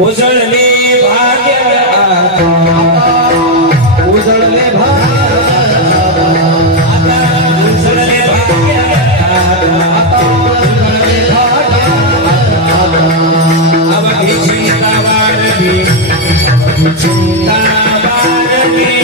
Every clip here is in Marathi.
उजळले भाग्य उजळले अवघी चिंता वाढली चिंता वाढली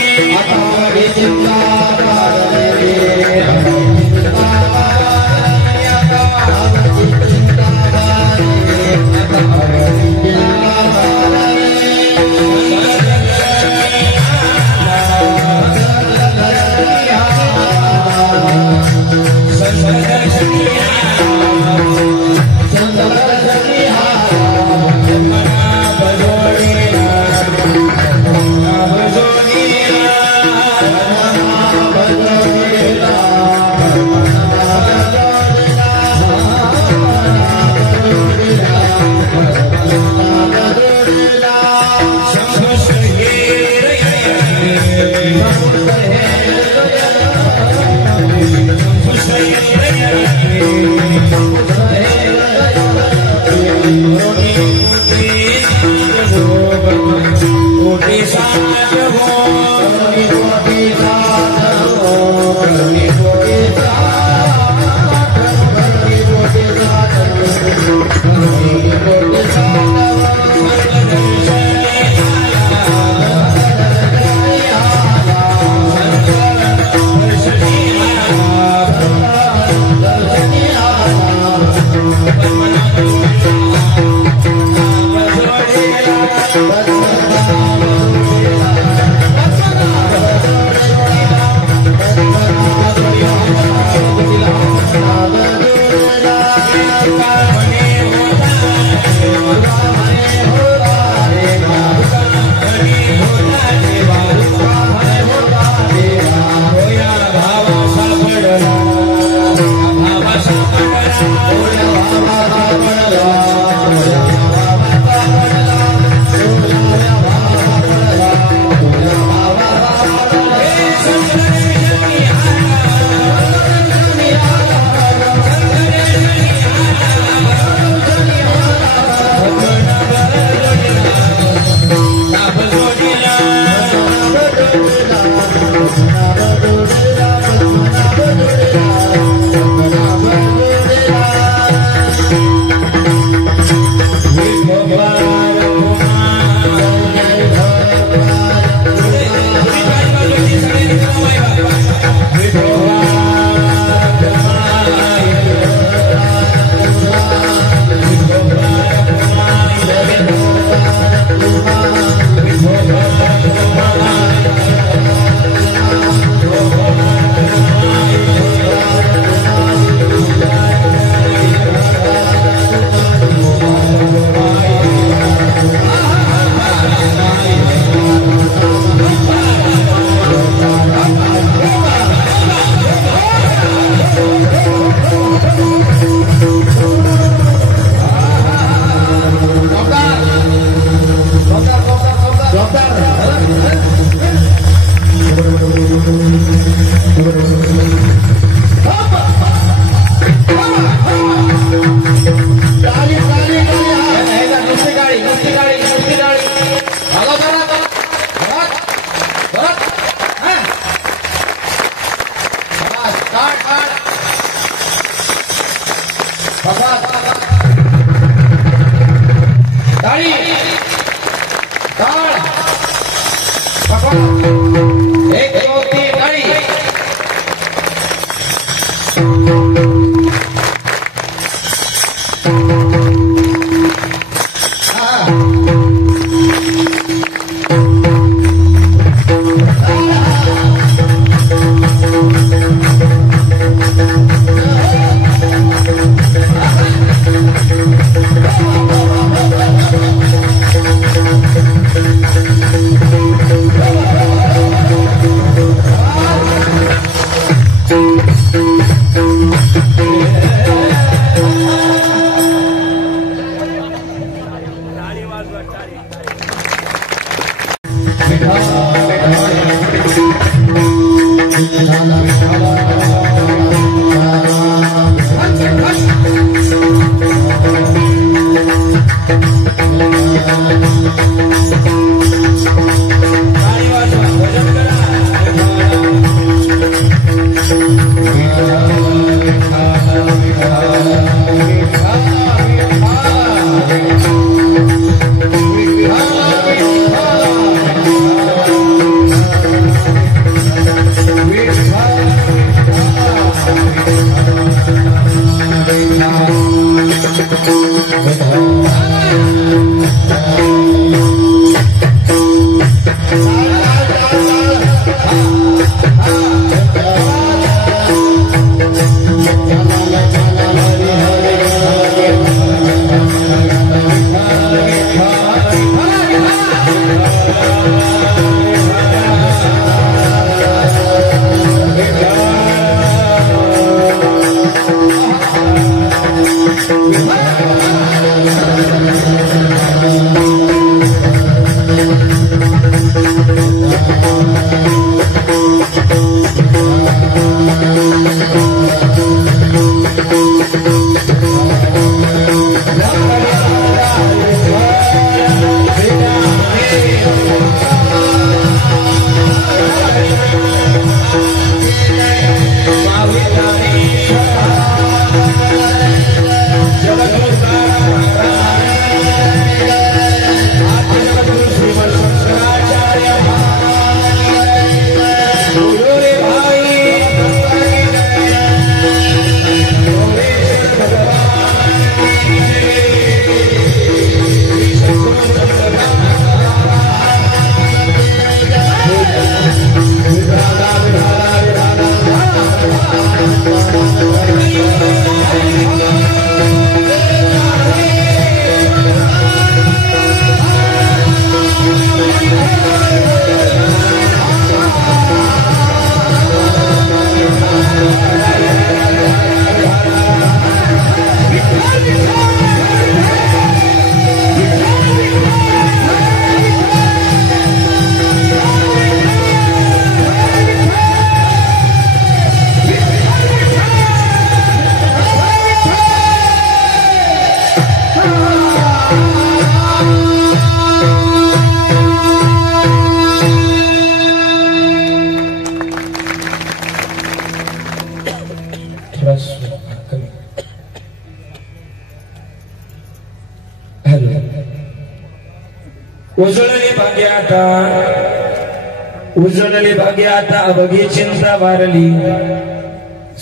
उजळले भाग्याता अवघी चिंता वारली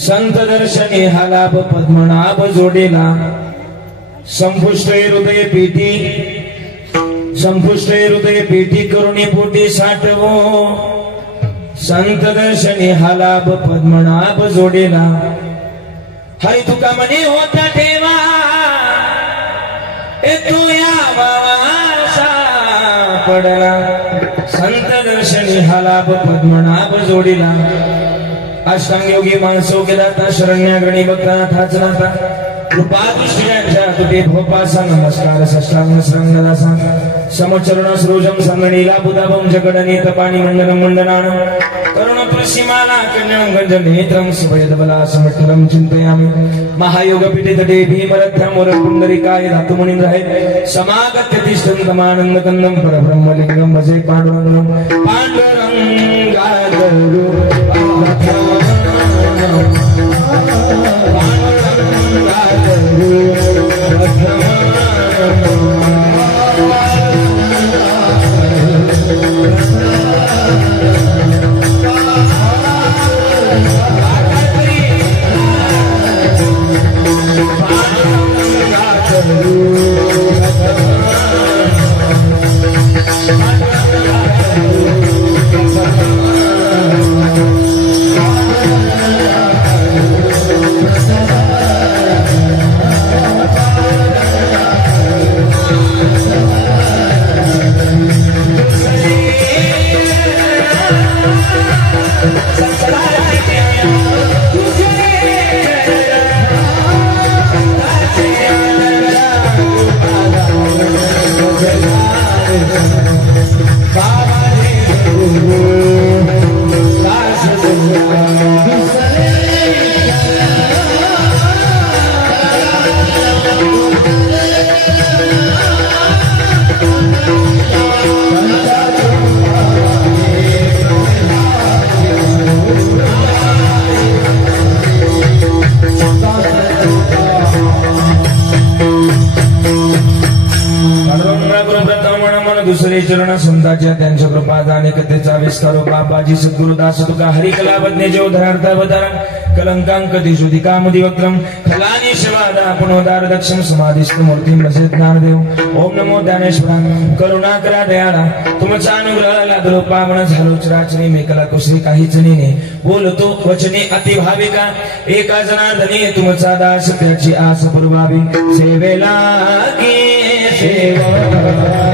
संत दर्शने हा लाभ पद्मनाभ जोडेला संपुष्ट हृदय पेटी करुणी पोटी साठवो संत दर्शने हा लाभ पद्मनाभ जोडेला हरी तुका मनी होता ठेवा तू यावा पडला संत दर्शनी हा लाभ पद्मनाभ जोडीला अष्टांगयोगी माणसो केदाता शरण्याग्रणी भक्तानाथ हाचनाथा कृपा दृष्टीयांच्या तुटे भोपासा नमस्कार सष्टांग श्रंगदासा समचरण सरोजम संगणीला बुधाभम जगडनीत पाणी मंडलम मंडनानं करुण प्रसीमाला कन्यं गंज नेत्रं सुभयदबला समठरं चिंतयामि महायोग पीठे तटे भीमरथ्यामोर पुंडरीकाय धातुमुनीन्द्राय समागत्य तिष्ठन्तमानन्द कन्दं परब्रह्मलिंगं भजे पांडुरंगं दुसरे चरण संतांच्या त्यांच्या कृपादाने कथेचा विस्तार बाबाजी सद्गुरुदास तुका हरिकला बदने जो धरार्थावतार कलंकांक दिशुदी कामदिवक्त्रम फलानी शिवादा पुनोदार दक्षिण समाधिस्थ मूर्ती भजे ज्ञानदेव ओम नमो ज्ञानेश्वरा करुणाकरा दयाळा तुमचा अनुग्रह लादलो पावन झालो चराचरी मेकला कुसरी काहीच नेने बोलतो वचने अति भाविका एका जनार्दनी तुमचा दास त्याची आस पुरवावी सेवेला की सेवा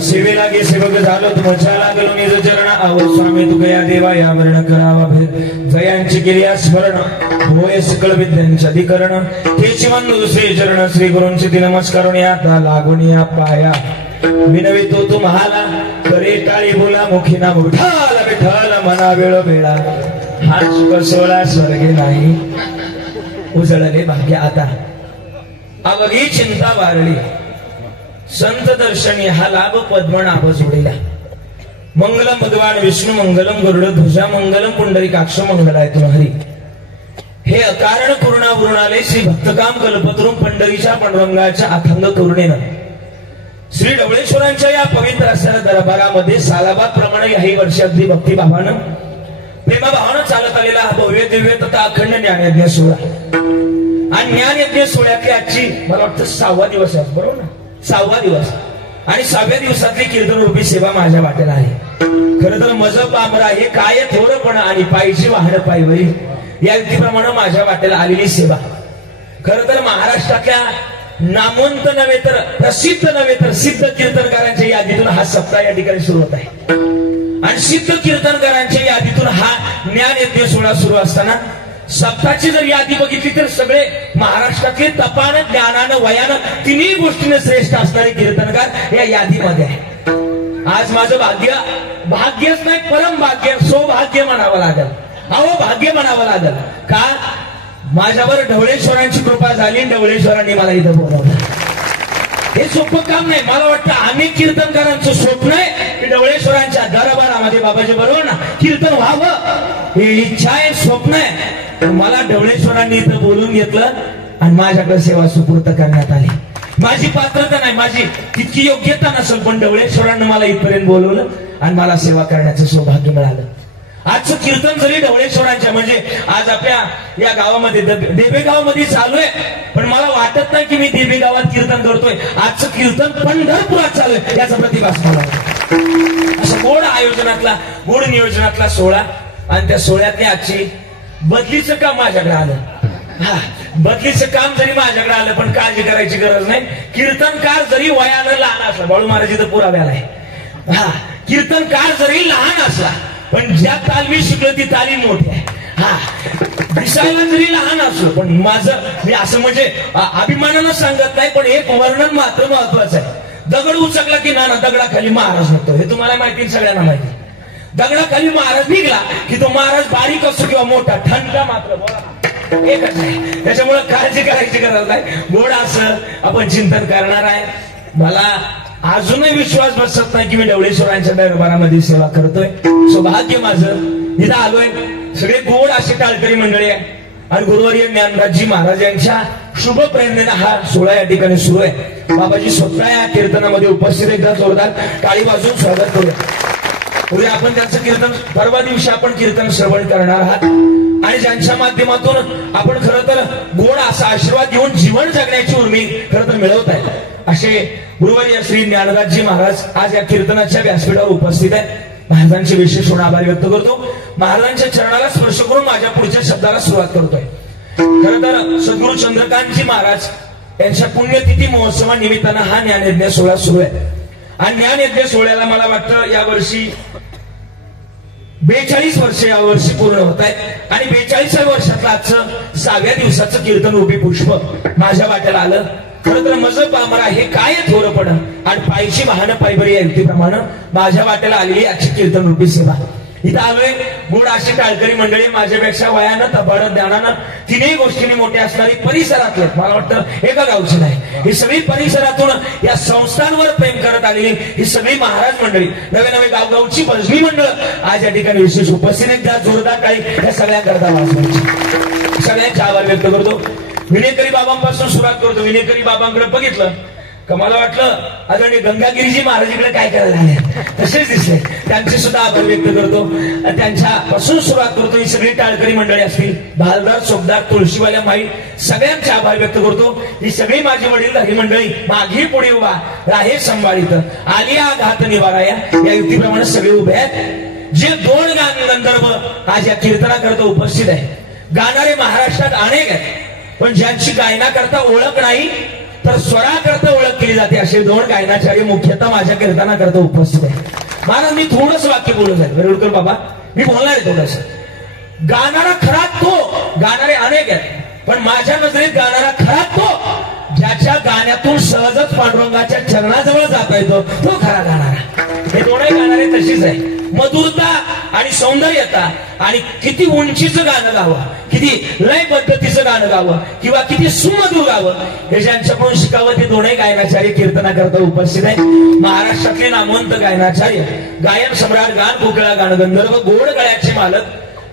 सेवे लागे सेवक झालो तुमच्या लागलो आलो निज चरण आव स्वामी तुकया देवा या वर्ण करावा भेद जयांची केली स्मरण होय सकळ विद्यांचे अधिकरण तेची वंदू दुसरे चरण श्री गुरूंची ती नमस्कारून आता लागून या पाया विनवितो तुम्हाला करे टाळी बोला मुखी ना विठ्ठल विठ्ठल मना वेळ वेळा हा सुख सोळा स्वर्गे नाही उजळले भाग्य आता अवघी चिंता वारली संत दर्शनी हा लाभ पद्मनाभ जोडीला मंगलम भगवान विष्णू मंगलम गरुड ध्वजा मंगलम पुंडरीकाक्ष मंगलायतून हरी हे अकारण करुणावृणाले श्री भक्तकाम कल्पतरून पंढरीच्या पांडुरंगाच्या अथंग करुणेनं श्री ढवळेश्वरांच्या या पवित्र असलेल्या दरबारामध्ये सालाबाद प्रमाणे याही वर्षी अगदी भक्तिभावानं प्रेमभावानं चालत आलेला हा भव्य दिव्य तथा अखंड ज्ञानयज्ञ सोहळा आणि ज्ञानयज्ञ सोहळ्यातली आजची मला वाटतं 6वा दिवस आहे बरोबर ना 6वा दिवस आणि 6व्या दिवसातली कीर्तन रूपी सेवा माझ्या वाटेला आहे खरं तर मज पामरा हे काय थोरपणा आणि पायची वाहन पायवरी या युक्तीप्रमाणे माझ्या वाटेला आलेली सेवा खरं तर महाराष्ट्रातल्या नामवंत नव्हे तर प्रसिद्ध नव्हे तर सिद्ध कीर्तनकारांच्या यादीतून हा सप्ताह या ठिकाणी सुरू होत आहे आणि सिद्ध कीर्तनकारांच्या यादीतून हा ज्ञानयज्ञ सोहळा सुरू असताना सप्ताहाची जर यादी बघितली तर सगळे महाराष्ट्रातले तपानं ज्ञानानं वयानं तिन्ही गोष्टीने श्रेष्ठ असणारे कीर्तनकार या यादीमध्ये आहे आज माझं भाग्यच नाही परम भाग्य सौभाग्य म्हणावं लागेल अहो भाग्य म्हणावं लागेल का माझ्यावर ढवळेश्वरांची कृपा झाली ढवळेश्वरांनी मला इथं बोलावलं हे सोपं काम नाही मला वाटतं आम्ही कीर्तनकारांचं स्वप्न आहे की ढवळेश्वरांच्या दरबारामध्ये बाबाजी बरोबर ना कीर्तन व्हावं ही इच्छा आहे स्वप्न आहे मला ढवळेश्वरांनी इथं बोलून घेतलं आणि माझ्याकडे सेवा सुपूर्त करण्यात आली माझी पात्रता नाही माझी तितकी योग्यता नसेल पण ढवळेश्वरांनी मला इथपर्यंत बोलवलं आणि मला सेवा करण्याचं सौभाग्य मिळालं आजचं कीर्तन जरी ढवळेश्वरांच्या म्हणजे आज आपल्या या गावामध्ये देवेगावमध्ये चालू आहे पण मला वाटत नाही की मी देवेगावात कीर्तन करतोय आजचं कीर्तन पंढरपुरात चालू आहे याचा प्रतिभास मला अशा गोड आयोजनातला गोड नियोजनातला सोहळा आणि त्या सोहळ्यातली आजची बदलीचं काम माझ्याकडे आलं हा बदलीचं काम जरी माझ्याकडे आलं पण काळजी करायची गरज नाही कीर्तनकार जरी वयानं लहान असला बाळू महाराज इथं पुराव्याला आहे हा कीर्तनकार जरी लहान असला पण ज्या तालमी शिकलो ती तालीम मोठी आहे हा दिसायला जरी लहान असलो पण माझं मी असं म्हणजे अभिमानानं सांगत नाही पण एक वर्णन मात्र महत्वाचं आहे दगड उचकला की ना दगडाखाली महाराज होतो हे तुम्हाला माहिती सगळ्यांना माहिती दगडाखाली महाराज निघला की तो महाराज बारीक असो किंवा मोठा ठणका मात्र बोला एकच आहे त्याच्यामुळे काळजी करायची गरज नाही गोड असं आपण चिंतन करणार आहे मला अजूनही विश्वास बसत नाही की मी ढवळेश्वरांच्या दरबारामध्ये सेवा करतोय सौभाग्य माझं इथं आलोय सगळे गोड असे टाळकरी मंडळी आहे आणि गुरुवर्य ज्ञानराजजी महाराज यांच्या शुभ प्रेरणेने हा सोहळा या ठिकाणी सुरू आहे बाबाजी स्वतः या कीर्तनामध्ये उपस्थित एकदा जोरदार टाळी वाजवून स्वागत करूया उद्या आपण त्यांचं कीर्तन परवा दिवशी आपण कीर्तन श्रवण करणार आहात आणि ज्यांच्या माध्यमातून आपण खरं तर गोड असा आशीर्वाद घेऊन जीवन जगण्याची उर्मी खरं तर मिळवत आहे असे गुरुवर्य श्री ज्ञानराजजी महाराज आज या कीर्तनाच्या व्यासपीठावर उपस्थित आहेत महाराजांचे विशेष होऊन आभार व्यक्त करतो महाराजांच्या चरणाला स्पर्श करून माझ्या पुढच्या शब्दाला सुरुवात करतोय खरं तर सद्गुरु चंद्रकांतजी महाराज यांच्या पुण्यतिथी महोत्सवानिमित्तानं हा ज्ञानयज्ञ सोहळा सुरू आहे आणि ज्ञानयज्ञ सोहळ्याला मला वाटतं यावर्षी 42 वर्ष यावर्षी पूर्ण होत आहेत आणि 42व्या वर्षातलं आजचं 6व्या दिवसाचं कीर्तन रूपी पुष्प माझ्या वाट्याला आलं खरं तर मज पामरा हे काय थोरपण आणि पायची वाहन पायबरी या युक्तीप्रमाणे माझ्या वाट्याला आलेली आजची कीर्तन रूपी सेवा इथं आलोय गोड अशी टाळकरी मंडळी माझ्यापेक्षा वयानं तपाडत ज्ञानानं तिन्ही गोष्टींनी मोठे असणारी परिसरातले मला वाटतं एका गावची नाही ही सगळी परिसरातून या संस्थांवर प्रेम करत आलेली ही सगळी महाराज मंडळी नवे नवे गावगावची भजनी मंडळ आज या ठिकाणी विशेष उपस्थित आहेत त्या जोरदार टाळी या सगळ्या करता वाजवायची सगळ्यांचे आभार व्यक्त करतो विनेकरी बाबांपासून सुरुवात करतो विनेकरी बाबांकडे बघितलं का मला वाटलं आदरणीय गंगागिरीजी महाराज इकडे काय करायला आले तसेच दिसले त्यांचे सुद्धा आभार व्यक्त करतो त्यांच्यापासून सुरुवात करतो ही सगळी टाळकरी मंडळी असतील भालदार चोपदार तुळशीवाल्या माई सगळ्यांचे आभार व्यक्त करतो ही सगळी माझी वडीलधारी मंडळी मागे पुढे उभा राहे संभाळीत आली घात निवारा या युक्तीप्रमाणे सगळे उभे आहेत जे 2 गंधर्व आज या कीर्तनाकरता उपस्थित आहे गाणारे महाराष्ट्रात अनेक आहेत पण ज्यांची गायना करता ओळख नाही तर स्वरा करता ओळख केली जाते असे 2 गायनाचार्य मुख्यतः माझ्या कीर्तनाकरता उपस्थित आहे मला मी थोडस वाक्य बोलू जाईल वेरुळकर बाबा, मी बोलणार आहे थोडस. गाणारा खरा तो, गाणारे अनेक आहेत, पण माझ्या नजरेत गाणारा खरा तो ज्याच्या गाण्यातून सहजच पांडुरंगाच्या चरणाजवळ जाता येतो, तो खरा गाणारा. हे दोन्ही गाणारे तशीच आहे. मधुरता आणि सौंदर्यता आणि किती उंचीचं गाणं गावं, किती लय पद्धतीचं गाणं गावं किंवा किती सुमधुर गावं, हे ज्यांच्याकडून शिकावं ते दोन्ही गायनाचार्य कीर्तनाकरता उपस्थित आहे. महाराष्ट्रातले नामवंत गायनाचार्य, गायन सम्राट, गान कोकिळा, गानगंधर्व, गोड गळ्याचे मालक,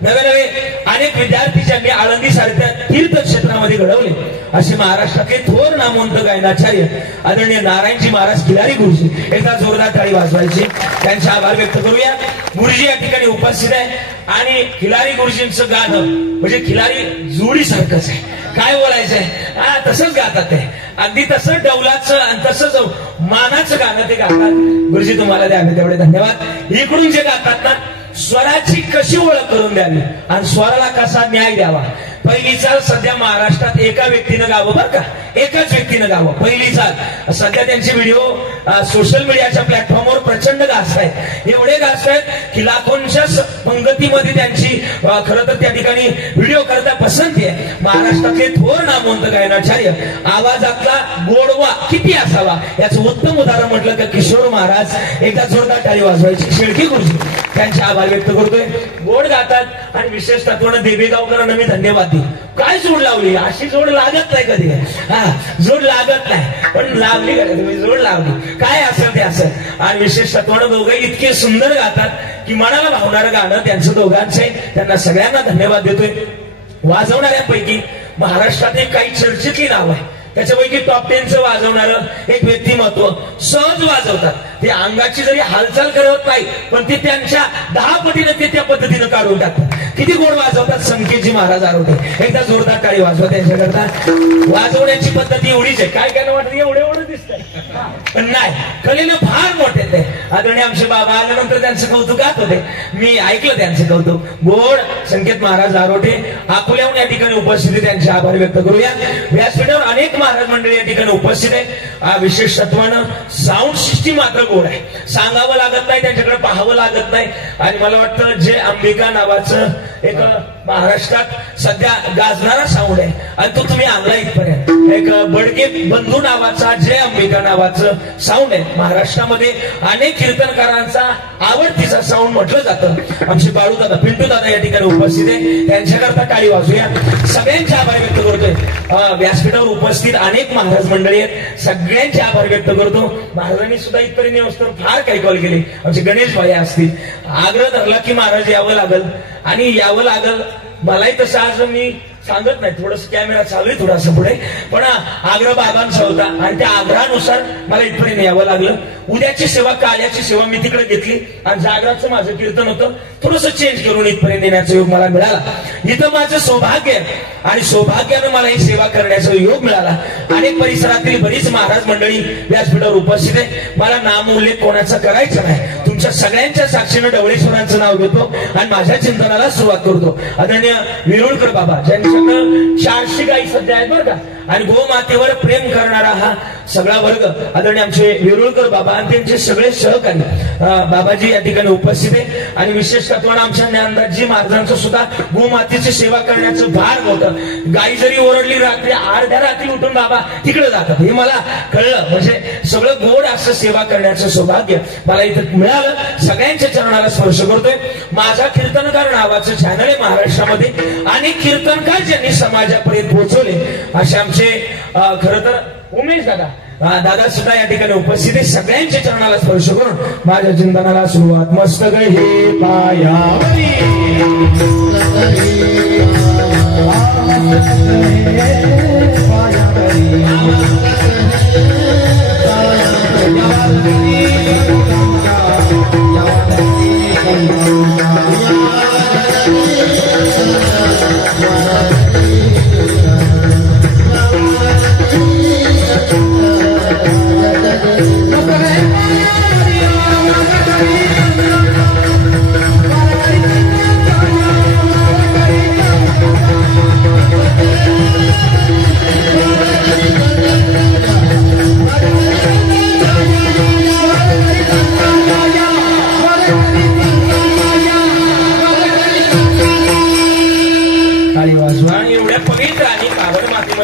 नवे नवे अनेक विद्यार्थी ज्यांनी आळंदी सारख्या तीर्थक्षेत्रामध्ये घडवले असे महाराष्ट्रातले थोर नामवंत गायनाचार्य आदरणीय नारायणजी महाराज खिलारी गुरुजी, एकदा जोरदार टाळी वाजवायची, त्यांचे आभार व्यक्त करूया. गुरुजी या ठिकाणी उपस्थित आहे आणि खिलारी गुरुजींचं गाणं म्हणजे खिलारी जोडी सारखंच आहे. काय बोलायचंय, हा तसंच गातात ते, अगदी तसं डौलाचं आणि तसंच मानाचं गाणं ते गातात. गुरुजी तुम्हाला द्यावे तेवढे धन्यवाद. इकडून जे गातात ना, स्वराची कशी ओळख करून द्यावी आणि स्वराला कसा न्याय द्यावा. पहिली चाल सध्या महाराष्ट्रात एका व्यक्तीनं गावं, बरं का, एकाच व्यक्तीनं गावं पहिली चाल. सध्या त्यांचे व्हिडिओ सोशल मीडियाच्या प्लॅटफॉर्मवर प्रचंड गाजतायत, एवढे गाजतायत की लाखोंच्या पंगतीमध्ये त्यांची खरं तर त्या ठिकाणी व्हिडिओ करता पसंती आहे. महाराष्ट्रातले थोर नामवंत गायनाचार्य, आवाजातला गोडवा किती असावा याचं उत्तम उदाहरण म्हटलं तर किशोर महाराज. एकदा जोरदार टाळी वाजवायची. शेळके गुरुजी त्यांचे आभार व्यक्त करतोय. गोड गातात आणि विशेष तत्वानं देवेगावकरांना मी धन्यवाद देईन. काय जोड लावली, अशी जोड लागत नाही कधी, हा जोड लागत नाही, पण लावली का तुम्ही, जोड लावली, काय असेल ते असेल. आणि विशेष तत्वानं दोघे इतके सुंदर गातात की मनाला भावणारं गाणं त्यांचं दोघांचं आहे. त्यांना सगळ्यांना धन्यवाद देतोय. वाजवणाऱ्यांपैकी महाराष्ट्रात एक काही चर्चेतली नाव आहे, त्याच्यापैकी टॉप 10चं वाजवणारं एक व्यक्तिमत्व. सहज वाजवतात ते, अंगाची जरी हालचाल करत नाही पण ते त्यांच्या 10 पटीनं ते त्या पद्धतीनं काढून टाकतात. किती गोड वाजवतात संकेतजी महाराज आरोटे. एकदा जोरदार टाळी वाजवा त्यांच्याकरता. वाजवण्याची पद्धती एवढीच आहे, काय काय वाटत एवढं एवढं दिसतंय पण नाही, कलेनं फार मोठे ते. आदरणीय आमचे बाबा आल्यानंतर त्यांचं कौतुकात होते, मी ऐकलं त्यांचं कौतुक. गोड संकेत महाराज आरोटे अकोल्याहून या ठिकाणी उपस्थित, त्यांचे आभार व्यक्त करूया. व्यासपीठावर अनेक महाराज मंडळी या ठिकाणी उपस्थित आहे. विशेष तत्वानं साऊंड सिस्टीम मात्र गोड आहे, सांगावं लागत नाही, त्यांच्याकडे पाहावं लागत नाही. आणि मला वाटतं जे अंबिका नावाचं एक महाराष्ट्रात सध्या गाजणारा साऊंड आहे आणि तो तुम्ही आणला इथपर्यंत. एक बडगे बंधू नावाचा, जय अंबिका नावाचं साऊंड आहे. महाराष्ट्रामध्ये अनेक कीर्तनकारांचा आवडतीचा साऊंड म्हटलं जातं. आमचे बाळू दादा, पिंटू दादा या ठिकाणी उपस्थित आहे, त्यांच्याकरता टाळी वाजूया. सगळ्यांचे आभार व्यक्त करतोय. व्यासपीठावर उपस्थित अनेक महाराज मंडळी आहेत, सगळ्यांचे आभार व्यक्त करतो. महाराजांनी सुद्धा इथपर्यंत येऊन फार काही कॉल केले. आमचे गणेश भाई असतील, आग्रह धरला की महाराज यावं लागल आणि यावं लागल. मलाही तसं आज मी सांगत नाही, थोडस कॅमेरा चालू आहे थोडासा पुढे, पण आग्रह बाबांचा होता आणि त्या आग्रहानुसार मला इथपर्यंत यावं लागलं. उद्याची सेवा, काल्याची सेवा मी तिकडे घेतली आणि जागराचं माझं कीर्तन होतं, थोडस चेंज करून इथपर्यंत येण्याचा योग मला मिळाला. इथं माझं सौभाग्य आहे आणि सौभाग्यानं मला ही सेवा करण्याचा योग मिळाला. अनेक परिसरातील बरीच महाराज मंडळी व्यासपीठावर उपस्थित आहे. मला नाम उल्लेख कोणाचा करायचा नाही, तुमच्या सगळ्यांच्या साक्षीनं ढवळेश्वरांचं नाव घेतो आणि माझ्या चिंतनाला सुरुवात करतो. आदरणीय विरुळकर बाबा, ज्यांच्याकडे 400 गायी सध्या आहेत बरं का, आणि गोमातेवर प्रेम करणारा हा सगळा वर्ग, आदरणीय आमचे विरुळकर बाबा आणि त्यांचे सगळे सहकारी बाबाजी या ठिकाणी उपस्थित आहे. आणि विशेष तत्वानं आमच्या ज्ञानदासजी महाराजांचं सुद्धा गोमातेची सेवा करण्याचं भार मोठं. गाई जरी ओरडली रात्री, अर्ध्या रात्री उठून बाबा तिकडे जातात, हे मला कळलं. म्हणजे सगळं गोड असं सेवा करण्याचं सौभाग्य मला इथं मिळालं. सगळ्यांच्या चरणाला स्पर्श करतोय. माझा कीर्तनकार नावाचं चॅनल आहे महाराष्ट्रामध्ये, अनेक कीर्तनकार ज्यांनी समाजापर्यंत पोहोचवले असे आमचे खरं तर उमेश दादा, दादा सुद्धा या ठिकाणी उपस्थित आहे. सगळ्यांच्या चरणाला स्पर्श करून माझ्या चिंतनाला सुरुवात. मस्तक हे पायावरी,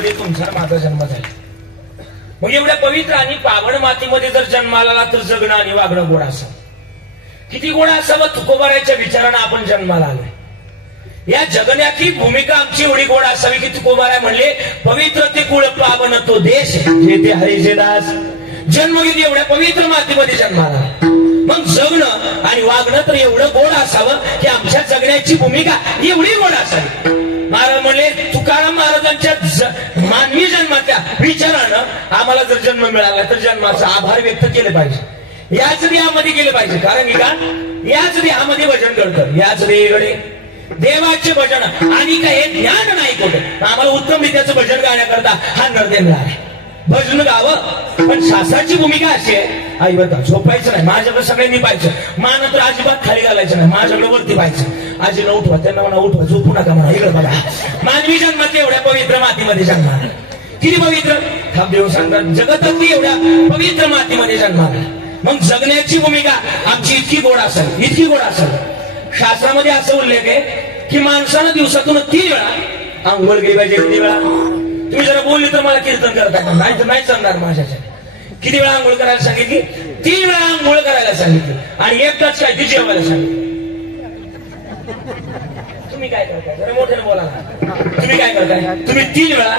मातीमध्ये तुमचा माझा जन्म झाला. मग एवढ्या पवित्र आणि पावन मातीमध्ये जर जन्माला आला तर जगणं आणि वागणं गोड असावं. किती गोड असावं तुकोबाराच्या विचारानं आपण जन्माला आलोय. या जगण्याची भूमिका आमची एवढी गोड असावी की तुकोबारा म्हणले पवित्र ते कुळ पावन तो देश जेथे हरीचे दास. जन्म किती एवढ्या पवित्र मातीमध्ये जन्माला. मग जगणं आणि वागणं तर एवढं गोड असावं की आमच्या जगण्याची भूमिका एवढी गोड असावी. महाराज म्हणले तुकाराम महाराजांच्या मानवी जन्माच्या विचारानं आम्हाला जर जन्म मिळाला तर जन्माचा आभार व्यक्त केले पाहिजे. याच देहामध्ये केलं पाहिजे. कारण की का याच देहामध्ये भजन करतं. याच देहकडे देवाचे भजन आणि काय हे ज्ञान नाही कुठे. आम्हाला उत्तम रित्याचं भजन गाण्याकरता हा नरदे मिळाला. भजन गावं पण शास्त्राची भूमिका अशी आहे. आई बघा झोपायचं नाही. माझ्याकडे सगळ्यांनी पाहायचं. मान तर अजिबात खाली घालायचं नाही. माझ्याकडे वरती पाहायचं. आजीला उठवा त्यांना म्हणा उठवा झोपू नका म्हणा. इकडे बघा मानवी जन्मात एवढ्या पवित्र मातीमध्ये जन्माला. किती पवित्र देव सांगतात जगतातली एवढ्या पवित्र मातीमध्ये जन्माला. मग जगण्याची भूमिका आमची इतकी गोड असेल इतकी गोड असेल. शास्त्रामध्ये असं उल्लेख आहे की माणसानं दिवसातून 3 वेळा आंघोळ केली पाहिजे. किती वेळा तुम्ही जरा बोलली तर मला कीर्तन करता का नाही तर नाही सांगणार माझ्याच्या. किती वेळा आंघोळ करायला सांगितली 3 वेळा आंघोळ करायला सांगितली आणि एकदाच काय ती जेवायला सांगितली. तुम्ही काय करताय जरा मोठ्याने बोला. तुम्ही काय करताय तुम्ही 3 वेळा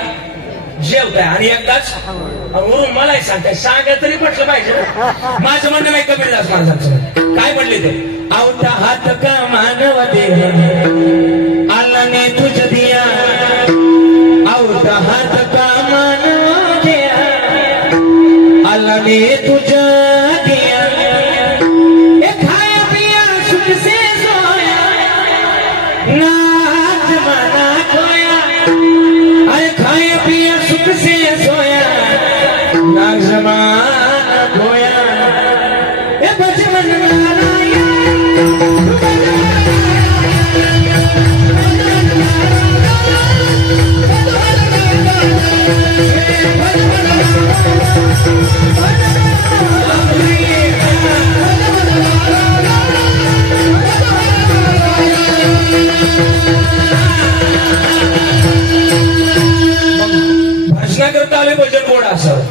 जेवताय आणि एकदाच वरून मलाही सांगताय. सांगायला तरी म्हटलं पाहिजे. माझं म्हणणं नाही कबीरदास महाराजांचं काय म्हणले ते आवता हात का मानव देह आला ने तुझ दिया. आवता हात का मानव देह आला ने तुझ दिया. खाया पिया सुख से सोया नाच मना खोया. अरे खाया पिया सुख से सोया नाच मना खोया. बचपन भजनाकरता आम्ही भजन गोड असावं.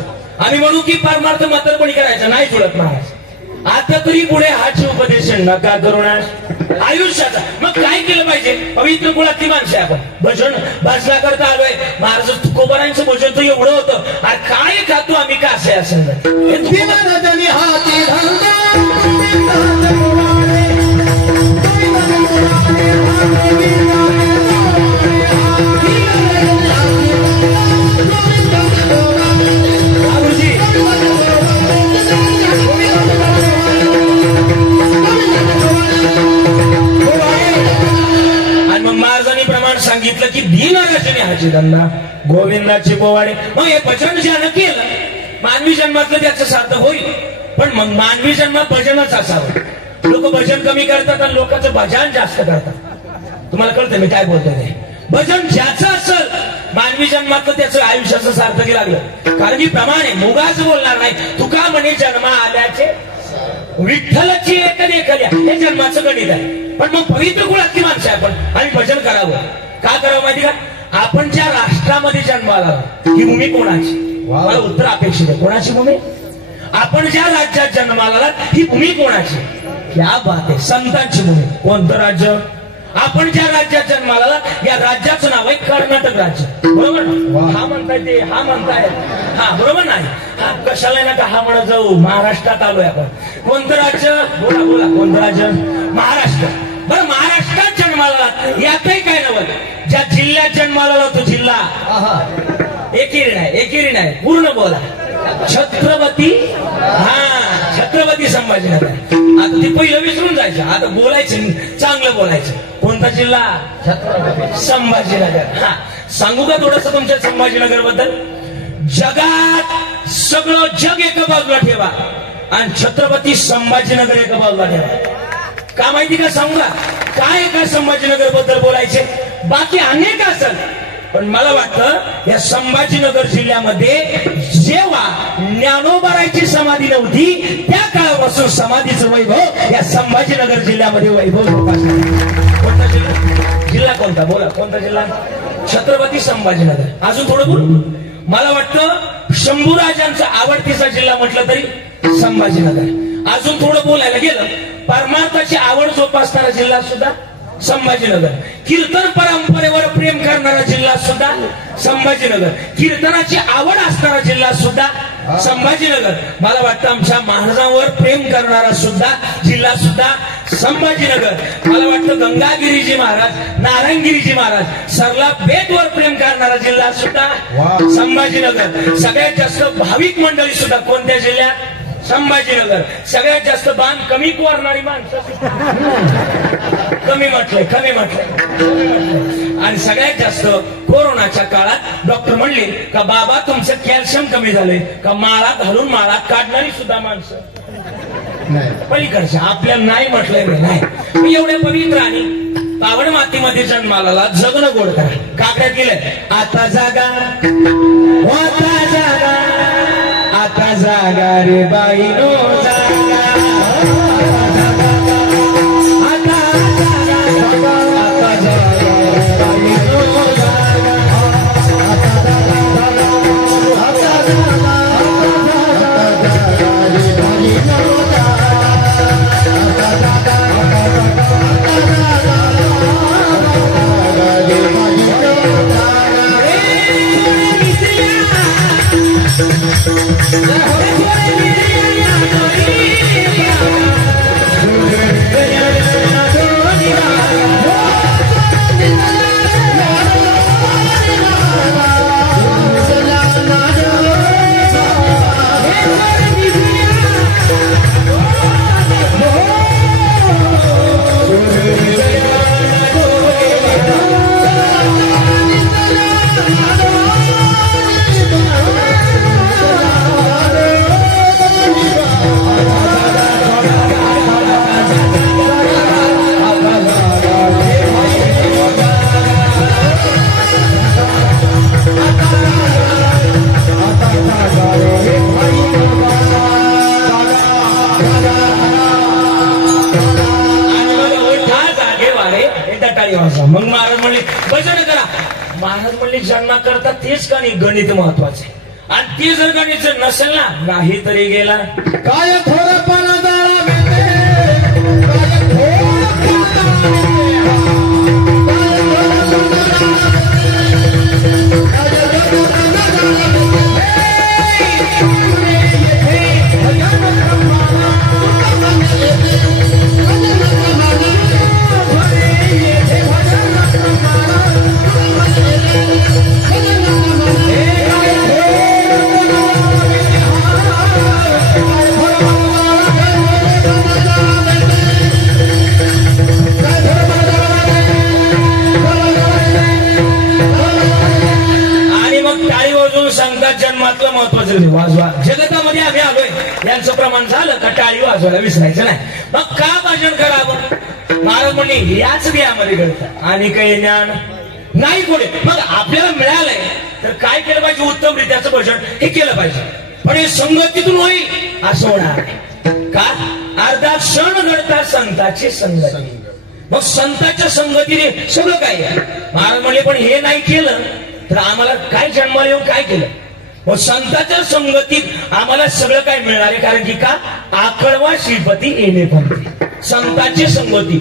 आम्ही म्हणू की परमार्थ म्हातारपणी करायचं नाही जुळत महाराज. आता तरी पुढे हाच उपदेश नका करुणास आयुष्याचा. मग काय केलं पाहिजे. पवित्र कुळातली माणसं आपण भजन भजनाकरता आलोय. महाराज तुकोबारांचं भजन तर एवढं होतं. अरे काय खातो आम्ही का असे असं सांगितलं की दीनराजने हाची धंदा गोविंदाची पोवाडे. मग हे भजन ज्यानं केलं मानवी जन्मातलं त्याचं सार्थ होईल. पण मग मानवी जन्मात भजनच असावं. लोक भजन कमी करतात आणि लोकांचं भजन जास्त करतात. तुम्हाला कळतं मी काय बोलतोय ते. भजन ज्याचं असेल मानवी जन्मातलं त्याचं आयुष्याचं सार्थकी लागलं. कारण की प्रमाणे मुगाच बोलणार नाही. तुका म्हणे जन्मा आल्याचे विठ्ठलची एक देखल्या हे जन्माचं गणित आहे. पण मग पवित्र कुळातली माणसं आहे आपण आणि भजन करावं. का करावं माहिती का आपण ज्या राष्ट्रामध्ये जन्माला ही भूमी कोणाची. मला उत्तर अपेक्षित आहे. कोणाची भूमी. आपण ज्या राज्यात जन्माला ही भूमी कोणाची. क्या बात आहे. संतांची भूमी. कोणतं राज्य. आपण ज्या राज्यात जन्माला या राज्याचं नाव आहे कर्नाटक राज्य. बरोबर हा म्हणताय ते हा म्हणताय हा बरोबर नाही. हा कशाला नका हा म्हणत जाऊ. महाराष्ट्रात आलोय आपण. कोणतं राज्य बोला बोला कोणतं राज्य. महाराष्ट्र. बरं महाराष्ट्रात जन्माला यातही काय नव्हतं. ज्या जिल्ह्यात जन्माला तो जिल्हा एकेरी नाही पूर्ण बोला. छत्रपती छत्रपती संभाजीनगर. आता ते पहिलं विसरून जायचं. आता बोलायचं चांगलं बोलायचं. कोणता जिल्हा. छत्रपती संभाजीनगर. हा सांगू का थोडस तुमच्या संभाजीनगर बद्दल. जगात सगळं जग एका बाजूला ठेवा आणि छत्रपती संभाजीनगर एका बाजूला ठेवा. का माहिती का सांगू का काय एका संभाजीनगर बद्दल बोलायचे. बाकी अनेक असेल पण मला वाटतं या संभाजीनगर जिल्ह्यामध्ये जेव्हा ज्ञानोबाराची समाधी नव्हती त्या काळापासून समाधीचं वैभव या संभाजीनगर जिल्ह्यामध्ये वैभव. कोणता जिल्हा. जिल्हा कोणता बोला, कोणता जिल्हा? छत्रपती संभाजीनगर. अजून थोडं बोलू. मला वाटतं शंभूराजांचा आवडतीचा जिल्हा म्हटलं तरी संभाजीनगर. अजून थोडं बोलायला गेलं, परमार्थाची आवड जोपासणारा जिल्हा सुद्धा संभाजीनगर. कीर्तन परंपरेवर प्रेम करणारा जिल्हा सुद्धा संभाजीनगर. कीर्तनाची आवड असणारा जिल्हा सुद्धा संभाजीनगर. मला वाटतं आमच्या महाराजांवर प्रेम करणारा सुद्धा जिल्हा सुद्धा संभाजीनगर. मला वाटतं गंगागिरीजी महाराज, नारायणगिरीजी महाराज, सरला बेटवर प्रेम करणारा जिल्हा सुद्धा संभाजीनगर. सगळ्यात जास्त भाविक मंडळी सुद्धा कोणत्या जिल्ह्यात? संभाजीनगर. सगळ्यात जास्त बाण कमी करणारी माणसं कमी म्हटलंय. आणि सगळ्यात जास्त कोरोनाच्या काळात डॉक्टर म्हणले का बाबा तुमचं कॅल्शियम कमी झालंय का, माळा घालून माळा काढणारी सुद्धा माणसं पलीकडच्या. आपल्या नाही म्हटलंय नाही. एवढ्या पवित्र आणि पावन मातीमध्ये जन्माला जगणं गोड करा. काकड्यात गेलंय आता जागा, आता जागा, आता जागा रे बाई नो जागा, आता जागा, आता जागा रे बाई नो जागा, आता जागा, आता जागा, रे बाई नो जागा, आता जागा, रे बाई नो जागा. मग महाराज म्हणले भजन करा. महाराज म्हणले जन्मा करता तेच का नाही गणित महत्वाचे, आणि ते जर गणित जर नसेल ना, नाही तरी गेला काय थोडं पण जन्मातलं महत्वाचं वाजवा. जगतामध्ये आम्ही आलोय यांचं प्रमाण झालं का टाळी वाजवायला विसरायचं नाही. मग का भजन करावं? महाराज म्हणले याच देहामध्ये घडतं आणि काही ज्ञान नाही कोणी. मग आपल्याला मिळालंय तर काय केलं पाहिजे? उत्तमरित्याचं भजन हे केलं पाहिजे. पण हे संगतीतून होईल असं होणार का? अर्धा क्षण घडतात संताची संगती. मग संतांच्या संगतीने सगळं काय आहे. महाराज म्हणले पण हे नाही केलं तर आम्हाला काय जन्माला येऊन काय केलं? मग संतांच्या संगतीत आम्हाला सगळं काय मिळणार आहे. कारण की का? आकळवा श्रीपती येणे पण संतांची संगती.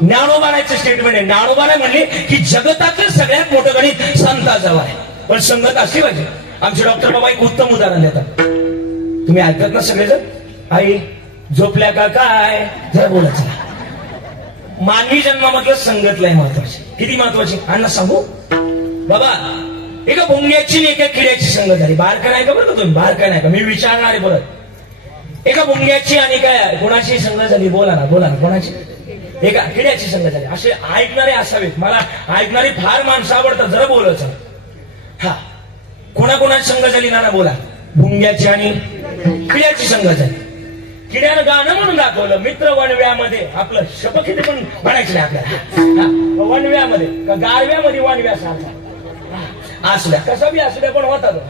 ज्ञानोबारायचं स्टेटमेंट आहे. ज्ञानोबाराय म्हणले की जगताचं सगळ्यात मोठं गणित संतांजवळ आहे, पण संगत असली पाहिजे. आमचे डॉक्टर बाबा एक उत्तम उदाहरण देतात. तुम्ही ऐकत ना सगळेजण? आई झोपल्या का काय जरा बोलायचं. मानवी जन्मामधलं संगत लय महत्वाची. किती महत्वाची अण्णा सांगू? बाबा एका भुंग्याची आणि एका किड्याची संगत झाली. बारका नाही का बरं का तुम्ही? बारका नाही का? मी विचारणार आहे परत. एका भुंग्याची आणि काय कोणाची संगत झाली? बोला ना बोला ना. कोणाची? एका किड्याची संगत झाली. असे ऐकणारे असावेत. मला ऐकणारी फार माणसं आवडतात. जरा बोलायचं. हा कोणाकोणाची संगत झाली ना बोला. भुंग्याची आणि किड्याची संगत झाली. किड्यानं गाणं म्हणून दाखवलं. मित्र वनव्यामध्ये आपलं शपथ पण म्हणायचं नाही आपल्याला. वनव्यामध्ये का गारव्यामध्ये वनव्या सारखा असू द्या, कसा बी असू द्या, पण होता तो.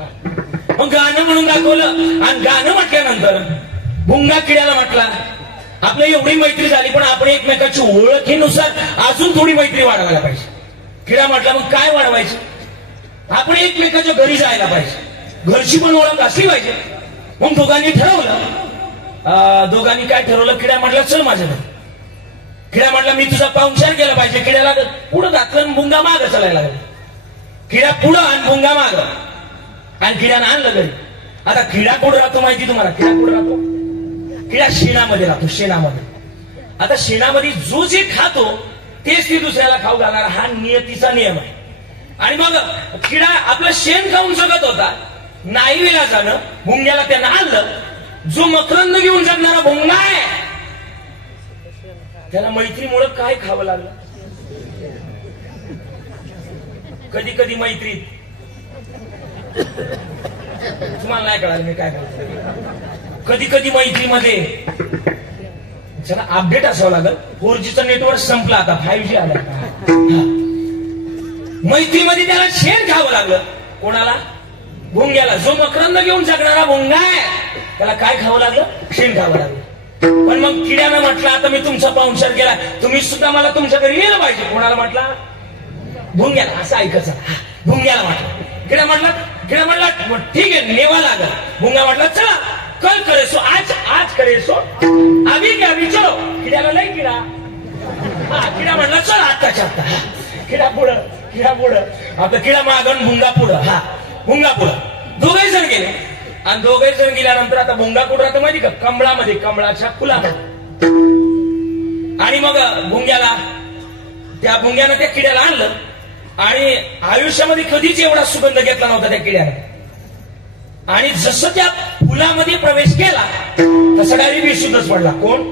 मग गाणं म्हणून दाखवलं. आणि गाणं म्हटल्यानंतर भुंगा किड्याला म्हटला आपलं एवढी मैत्री झाली, पण आपण एकमेकाची ओळखीनुसार अजून थोडी मैत्री वाढवायला पाहिजे. किडा म्हटला मग काय वाढवायचं, आपण एकमेकाच्या घरी जायला पाहिजे, घरची पण ओळख असली पाहिजे. मग दोघांनी काय ठरवलं, किडा म्हटला चल माझ्या घरी. किडा म्हटला मी तुझा पाहुणचार केला पाहिजे. किड्याला पुढं घातलं आणि भुंगा माग चालायला लागला. किडा पुढं आणि भुंगा माग, आणि किड्यानं आणलं घरी. आता किडा कुठं राहतो माहिती तुम्हाला? किडा कुठं राहतो? किडा शेणामध्ये राहतो, शेणामध्ये. आता शेणामध्ये जो जे खातो तेच ती दुसऱ्याला खाऊ घालणार, हा नियतीचा नियम आहे. आणि मग किडा आपलं शेण खाऊन जगत होता, नाही वेळा जाणं भुंग्याला त्यानं आणलं. जो मकरंद घेऊन जगणारा भुंगा आहे त्याला मैत्रीमुळे काय खावं लागलं. कधी कधी मैत्री तुम्हाला नाही कळालं मी काय करतो. कधी कधी मैत्रीमध्ये जरा अपडेट असावं लागल. 4Gचं नेटवर्क संपलं, आता 5G आलं. मैत्रीमध्ये त्याला शेण खावं लागलं. कोणाला? भुंग्याला. जो मकरंद घेऊन जगणारा भुंगा आहे त्याला काय खावं लागलं? शेण खावं लागलं. पण मग किड्यानं म्हटलं आता मी तुमचा पाहुणचार केला, तुम्ही सुद्धा मला तुमच्या घरी नेलं पाहिजे. कोणाला म्हटला? भुंग्याला. असं ऐकायचं. भुंग्याला म्हटलं. किडा म्हटला ठीक आहे नेवा लागल. भुंगा म्हटला चला कल करे सो, आज करे सो, अभी क्या अभी चलो. किड्याला लय किडा. किडा म्हटला चल आत्ताच्या आत्ता. किडा पुढं आपला किडा मागून भुंगा पुढं. भुंगा पुढं. दोघे जण गेले, आणि दोघे जण गेल्यानंतर आता भुंगा कुठं राहतो माहिती का? कमळामध्ये, कमळाच्या फुलामध्ये. आणि मग त्या भुंग्यानं त्या किड्याला आणलं, आणि आयुष्यामध्ये कधीच एवढा सुगंध घेतला नव्हता त्या किड्याने. आणि जसं त्या फुलामध्ये प्रवेश केला तसं डायरेक्ट बेशुद्धच पडला. कोण?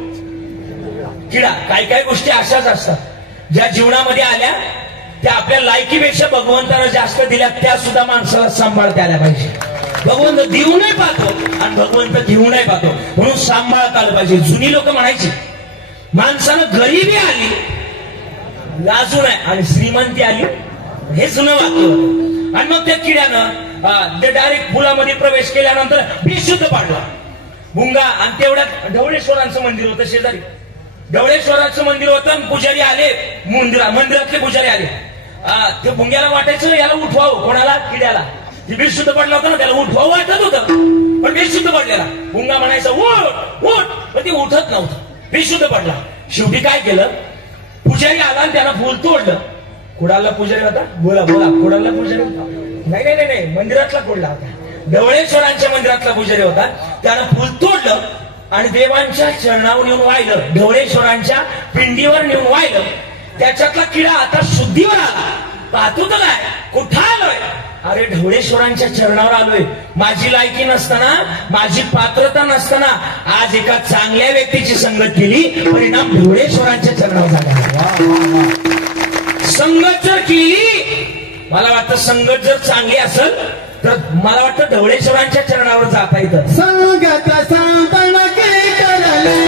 किडा. काही गोष्टी अशाच असतात ज्या जीवनामध्ये आल्या त्या आपल्या लायकीपेक्षा भगवंतानं जास्त दिल्या, त्या सुद्धा माणसाला सांभाळता आल्या पाहिजे. भगवंत देऊ नाही पाहतो आणि भगवंत घेऊ नाही पाहतो, म्हणून सांभाळता आलं पाहिजे. जुनी लोक म्हणायची माणसानं गरिबी आली लाजू नये आणि श्रीमंती आली, हे जुनं वाक्य होतं. आणि मग त्या किड्यानं ते डायरेक्ट फुलामध्ये प्रवेश केल्यानंतर बेशुद्ध पाडला भुंगा. आणि तेवढ्यात ढवळेश्वरांचं मंदिर होतं शेजारी. ढवळेश्वराचं मंदिर होतं, पुजारी आले मंदिरातले पुजारी आले. ते भुंग्याला वाटायचं याला उठवावं. कोणाला? किड्याला. ती बेशुद्ध पडला होता ना, त्याला उठवावं वाटत होतं, पण बेशुद्ध पडलेला. भुंगा म्हणायचा उठ उठ, पण ते उठत नव्हतं, बेशुद्ध पडला. शेवटी काय केलं, पुजारी आला आणि त्याला फुल तोडलं. कुडाला पुजारी होता? बोला कुडाला पुजारी होता? नाही, मंदिरातला कुडला होता, ढवळेश्वरांच्या मंदिरातला पुजारी होता. त्यानं फुल तोडलं आणि देवांच्या चरणावर नेऊन वाहिलं, ढवळेश्वरांच्या पिंडीवर नेऊन वाहिलं. त्याच्यातला किडा आता शुद्धीवर आला. पाहतो तर काय, कुठं आलोय? अरे ढवळेश्वरांच्या चरणावर आलोय. माझी लायकी नसताना, माझी पात्रता नसताना आज एका चांगल्या व्यक्तीची संगत केली, परिणाम ढवळेश्वरांच्या चरणावर झाला. संगत जर केली, मला वाटतं संगत जर चांगली असेल तर मला वाटतं ढवळेश्वरांच्या चरणावर जाता येतं. संगत सांगताना की कराले,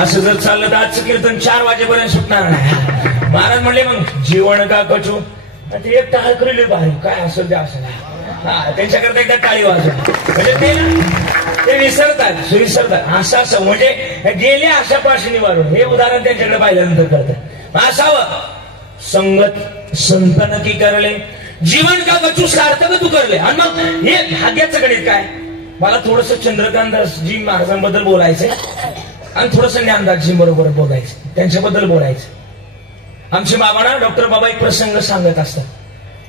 असं जर चाललं तर आजचं कीर्तन 4 वाजेपर्यंत सुटणार नाही. महाराज म्हणले मग जीवन का कचू, ते एक टाळ करेल भारी, काय असेल ते असेल. त्यांच्याकरता एकदा टाळी वाजव, म्हणजे ते विसरतात असं म्हणजे गेल्या अशा पाशी निवारून. हे उदाहरण त्यांच्याकडे पाहिल्यानंतर करतात. असावं संगत संतन की करले जीवन का बचू सार्थक तू करले. आणि मग हे भाग्याचं गणित काय. मला थोडस चंद्रकांतजी महाराजांबद्दल बोलायचंय आणि थोडस ज्ञानदासजी बरोबर बोलायचं, त्यांच्याबद्दल बोलायचं. आमचे बाबांना डॉक्टर बाबा एक प्रसंग सांगत असतात.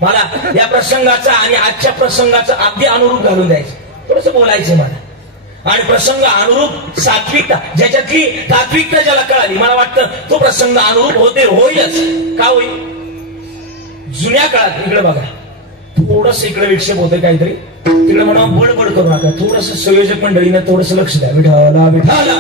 मला या प्रसंगाचा आणि आजच्या प्रसंगाचा अगदी अनुरूप घालून द्यायचं, थोडस बोलायचं मला. आणि प्रसंग अनुरूप सात्विकता, ज्याच्यातली तात्विकता ज्याला कळाली, मला वाटतं तो प्रसंग अनुरूप होईलच. का होईल. जुन्या काळात इकडे बघा, थोडस इकडे विक्षेप होतोय काहीतरी, तिकडे म्हणा बडबड करू नका. थोडस संयोजक मंडळीनं थोडस लक्ष द्या. विठाला विठाला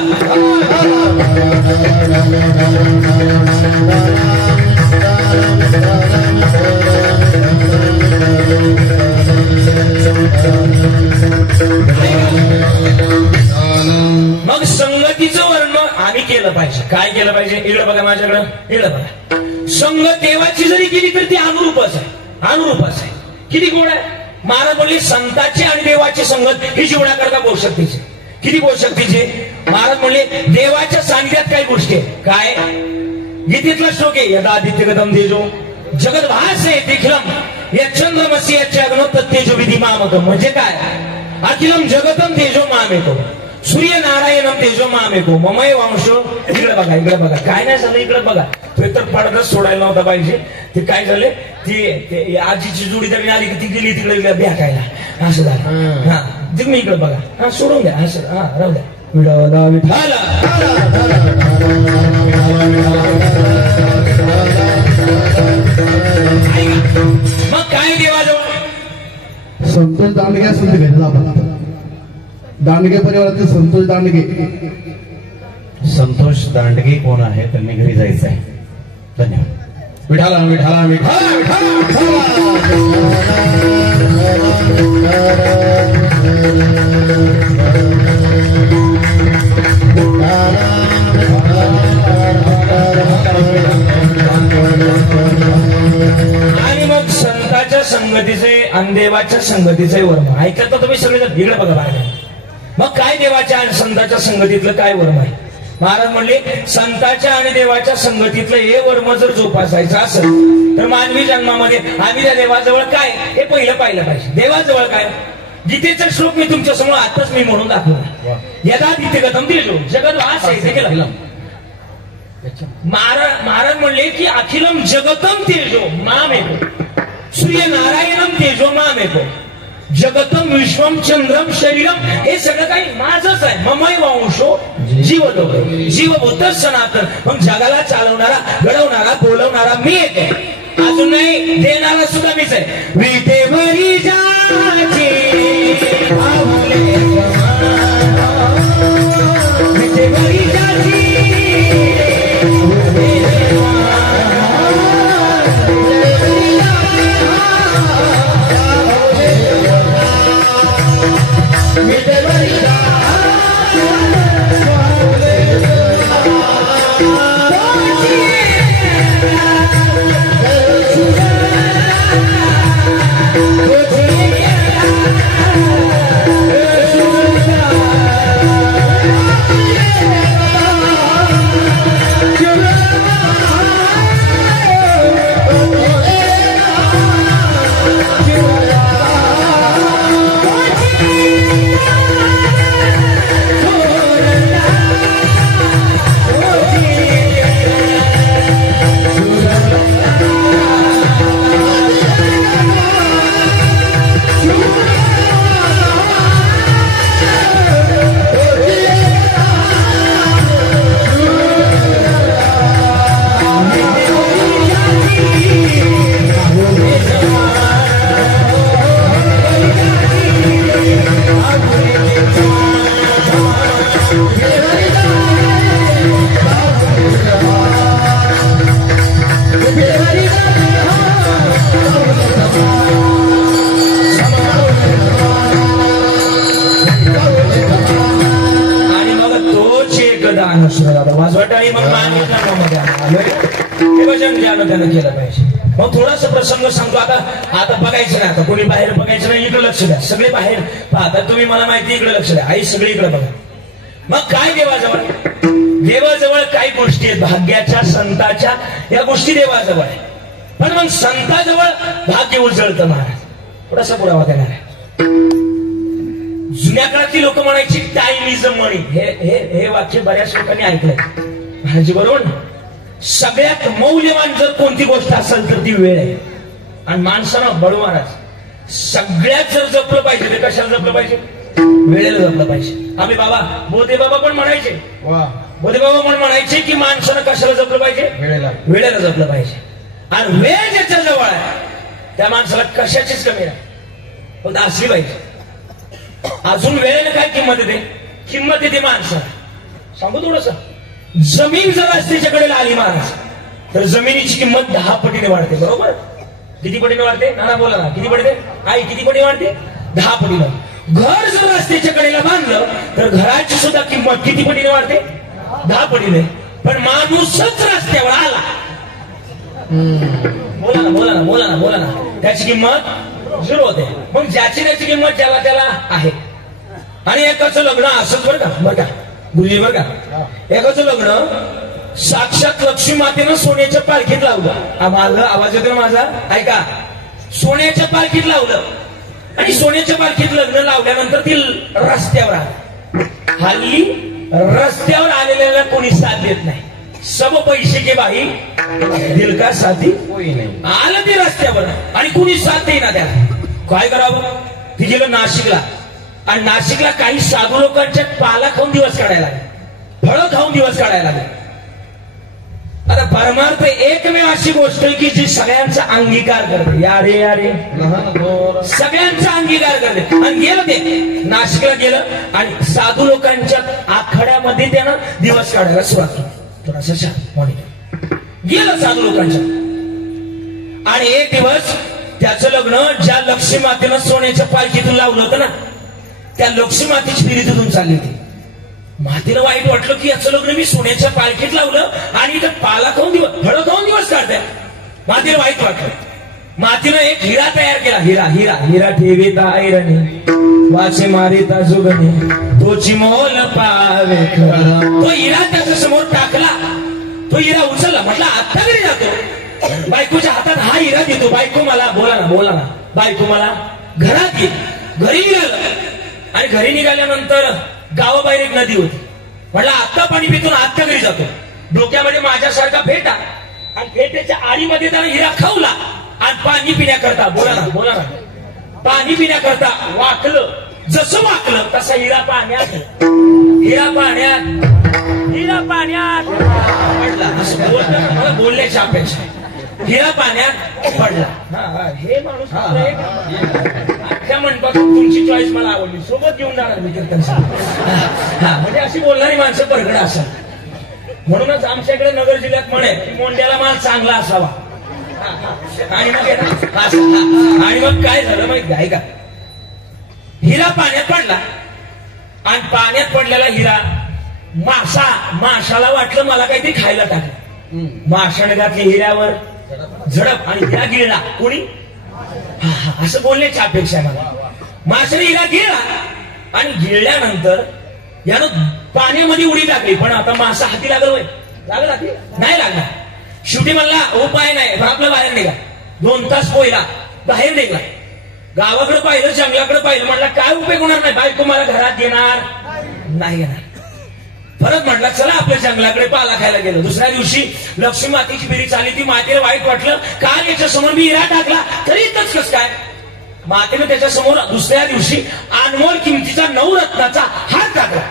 मग संगतीचं वर्णन आम्ही केलं पाहिजे. काय केलं पाहिजे. इकडे बघा माझ्याकडं, इकडे बघा. संगत देवाची जरी केली तर ती अनुरूपच आहे, अनुरूपच आहे. किती गोड आहे. महाराज म्हणले संताची आणि देवाची संगत ही जीवनाकरता पोषकतेची. किती पोषकतेची. महाराज म्हणले देवाच्या सानिध्यात काही गोष्टी आहे. काय. गीतेतला श्लोक आहे, यदा आदित्यगतम तेजो जगत भासे देखीलम या चंद्रमसी अग्नो तत्तेजो विधी मामकम. म्हणजे काय. अखिलम जगतम तेजो मामेको सूर्य नारायणम तेजो मामेको ममय वंशो. इकडे बघा, इकडे बघा. काय नाही झालं. इकडे बघा. तो तर पडदाच सोडायला नव्हता पाहिजे. ते काय झाले, ती आजीची जोडीदारी आली की ती गेली तिकडे भेटायला, असं झालं. हा तुम्ही इकडे बघा. हा सोडून द्या, असं हा राहू द्या. विठाला विठाला मग काय देवाजवळ. संतोष दांडगे असं भेटला. दांडगे परिवारातील संतोष दांडगे. संतोष दांडगे कोण आहे. त्यांनी घरी जायचं आहे. धन्यवाद. विठाला विठाला विठाला. आणि मग संताच्या संगतीचे आणि देवाच्या संगतीचे वर्म ऐकत तुम्ही सगळे. इकडे बघा बाहेर. मग काय देवाच्या आणि संतांच्या संगतीतलं काय वर्म आहे. महाराज म्हणले संतांच्या आणि देवाच्या संगतीतलं हे वर्म जर जोपासायचं असेल तर मानवी जन्मामध्ये आम्ही त्या देवाजवळ काय हे पहिलं पाहिलं पाहिजे. देवाजवळ काय. गीतेचा श्लोक मी तुमच्या समोर आताच मी म्हणून दाखवला. यदा दित्यगतम तेजो जगत वास आहे. महाराज म्हणले की अखिलम जगतम तेजो मामेको सूर्य नारायणम तेजो मामेको जगतम विश्वम चंद्रम शरीरम हे सगळं काही माझंच आहे. ममय वंशो जीवतो जीवभूत सनातन. मग जगाला चालवणारा, घडवणारा, बोलवणारा मी येते. अजून नाही देणारा सुद्धा मीच आहे. विटेवरी जाचे विटेवरी जाची त्यानं केलं पाहिजे. मग थोडासा प्रसंग सांगतो. आता बघायचं नाही. आता कोणी बाहेर बघायचं नाही. इकडे लक्ष द्या. सगळे बाहेर पाहता तुम्ही. मला माहिती इकडे लक्ष द्या. आई सगळी इकडे बघा. मग काय देवाजवळ. देवाजवळ काही गोष्टी आहेत. भाग्याच्या संताच्या या गोष्टी देवाजवळ आहे. पण मग संताजवळ भाग्य उजळतं महाराज. थोडासा पुरावा देणार आहे. जुन्या काळातली लोक म्हणायची टाइम इज अ मनी. हे वाक्य बऱ्याच लोकांनी ऐकलंय महाराज, बरोबर ना? सगळ्यात मौल्यवान जर कोणती गोष्ट असेल तर ती वेळ आहे. आणि माणसानं बडू महाराज सगळ्यात जर जपलं पाहिजे ते कशाला जपलं पाहिजे? वेळेला जपलं पाहिजे. आम्ही बाबा बोधे बाबा पण म्हणायचे, बोधे बाबा पण म्हणायचे की माणसानं कशाला जपलं पाहिजे? वेळेला जपलं पाहिजे. आणि वेळ ज्याच्या जवळ आहे त्या माणसाला कशाचीच कमी नाही, पण असली पाहिजे. अजून वेळेला काय किंमत येते? किंमत येते माणसाला. सांगू थोडस, जमीन जर त्याच्याकडे आली महाराज तर जमिनीची किंमत 10 पटीने वाढते. बरोबर? किती पटीने वाढते? नाना बोला ना, किती पटीने? आई किती पटीने वाढते? 10 पटीने. घर जर रस्त्याच्या कडेला बांधलं तर घराची सुद्धा किंमत किती पटीने वाढते? 10 पटीने. पण माणूसच रस्त्यावर आला, बोला ना बोला ना बोला ना बोला ना, त्याची किंमत 0 होते. मग ज्याची त्याची किंमत ज्याला त्याला आहे. आणि एकाचं लग्न असंच बरं का गुरुजी, बरं का, एकाचं लग्न साक्षात लक्ष्मी मातेनं सोन्याच्या पालखीत लावलं. माझा आवाज येतो माझा? ऐका. सोन्याच्या पालखीत लावलं आणि सोन्याच्या पालखीत लग्न लावल्यानंतर ती रस्त्यावर आली. हल्ली रस्त्यावर आलेल्याला कोणी साथ देत नाही. सब पैसे के बाई दिल का साथी आलं ते रस्त्यावर आणि कुणी साथ देईना त्याला. काय करावं? ती गेलं नाशिकला आणि नाशिकला काही साधू लोकांच्या पाला खाऊन दिवस काढायला लागले, फळं खाऊन दिवस काढायला लागले. आता परमार्थ एकमेव अशी गोष्ट आहे की जी सगळ्यांचा अंगीकार करते. यारे यारे सगळ्यांचा अंगीकार करते. आणि गेलं ते नाशिकला गेलं आणि साधू लोकांच्या आखाड्यामध्ये त्यानं दिवस काढायला सुरुवात केली. थोडासा शांत गेलं साधू लोकांच्या. आणि एक दिवस त्याचं लग्न ज्या लक्ष्मी मातेनं सोन्याच्या पालखीतून लावलं होतं ना त्या लक्ष्मी मातेची फेरी तिथून चालली होती. मातेला वाईट वाटलं की याचं लग्न मी सोन्याच्या पालखीत लावलं आणि इथं पाला खाऊन दिवस फळं खाऊन दिवस काढताय. मातेला वाईट वाटलं. मातीनं एक हिरा तयार केला. हिरा हिरा हिरा ठेवीता ऐरणी वाचे मारिता जुगणी तोची मोल पावे. तो हिरा त्याच्या समोर टाकला. तो हिरा उचलला. म्हटलं आता घरी जातो, बायकोच्या हातात हा हिरा देतो. बायको मला बोला ना बोला ना, बायको मला घरात घे. घरी निघालं आणि घरी निघाल्यानंतर गावाबाहेर एक नदी होती. म्हटलं आत्ता पाणी पितून आत्ता घरी जातो. डोक्यामध्ये माझ्यासारखा फेटा आणि फेट्याच्या आडीमध्ये त्यानं हिरा खावला आणि पाणी पिण्याकरता बोला ना बोला ना, पाणी पिण्याकरता वाकलं. जसं वाकलं तसा हिरा पाण्यात, हिरा पाण्यात, हिरा पाण्यात पडला. असं बोलतं मला बोलण्याची अपेक्षा. हिरा पाण्यात पडला. हे माणूस अख्ख्या मंडपातून तुमची चॉईस मला आवडली, सोबत घेऊन जाणार मी कीर्तन. म्हणजे अशी बोलणारी माणसं परगडा असावी. म्हणूनच आमच्याकडे नगर जिल्ह्यात म्हणे की मोंड्याला माल चांगला असावा. आणि मग काय झालं माहिती आहे का? हिरा पाण्यात पडला आणि पाण्यात पडलेला हिरा माशाला वाटलं मला काहीतरी खायला टाकलं. माशाने घातली हिऱ्यावर झडप आणि हिरा गिळला. कोणी? असं बोलण्याची अपेक्षा आहे मला. माशाने हिरा गिळला आणि गिळल्यानंतर यानं पाण्यामध्ये उडी टाकली. पण आता मासा हाती लागल वय लागला नाही लागला. शेवटी म्हणला उपाय नाही, आपलं बाहेर निघा. 2 तास पोहिला, बाहेर निघला. गावाकडे पाहिलं, जंगलाकडे पाहिलं. म्हटलं काय उपयोग होणार नाही, बायको मला घरात घेणार नाही घेणार. परत म्हटलं चला आपल्या जंगलाकडे पाला खायला गेलो. दुसऱ्या दिवशी लक्ष्मी मातेची फेरी चालली. ती मातेला वाईट वाटलं, काल याच्या समोर मी हिरा टाकला तरी इथंच कस काय. मातेने त्याच्या समोर दुसऱ्या दिवशी अनमोल किमतीचा 9 रत्नाचा हार टाकला.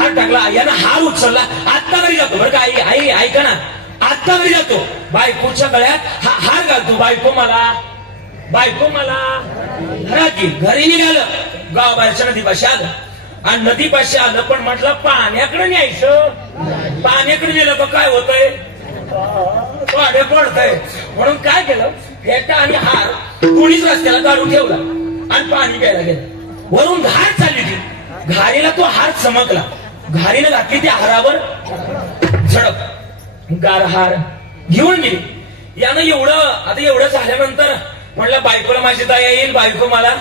हार टाकला. यानं हार उचलला. आत्ता घरी जातो बरं का आई, आई ऐका ना, आत्ता घरी जातो. बायकोच्या गळ्यात हार घालतो. बायको मला घरात घेईल. घरी निघालं. गावाबाहेरच्या नदीपाशी आलं आणि नदीपाशी आलं. पण म्हटलं पाण्याकडे न्यायचं. पाण्याकडे नेलं का काय होतंय, पाणी पडतंय. म्हणून काय केलं, फेटा आणि हार कोणीच रस्त्याला काढून ठेवला आणि पाणी प्यायला गेलं. वरून घार चालली ती. घारीला तो हार चमकला. घारीनं घातली त्या हारावर झडप. गार हार घेऊन गेली. यानं एवढं झाल्यानंतर म्हटलं बायकोला माझी दया येईल, बायको मला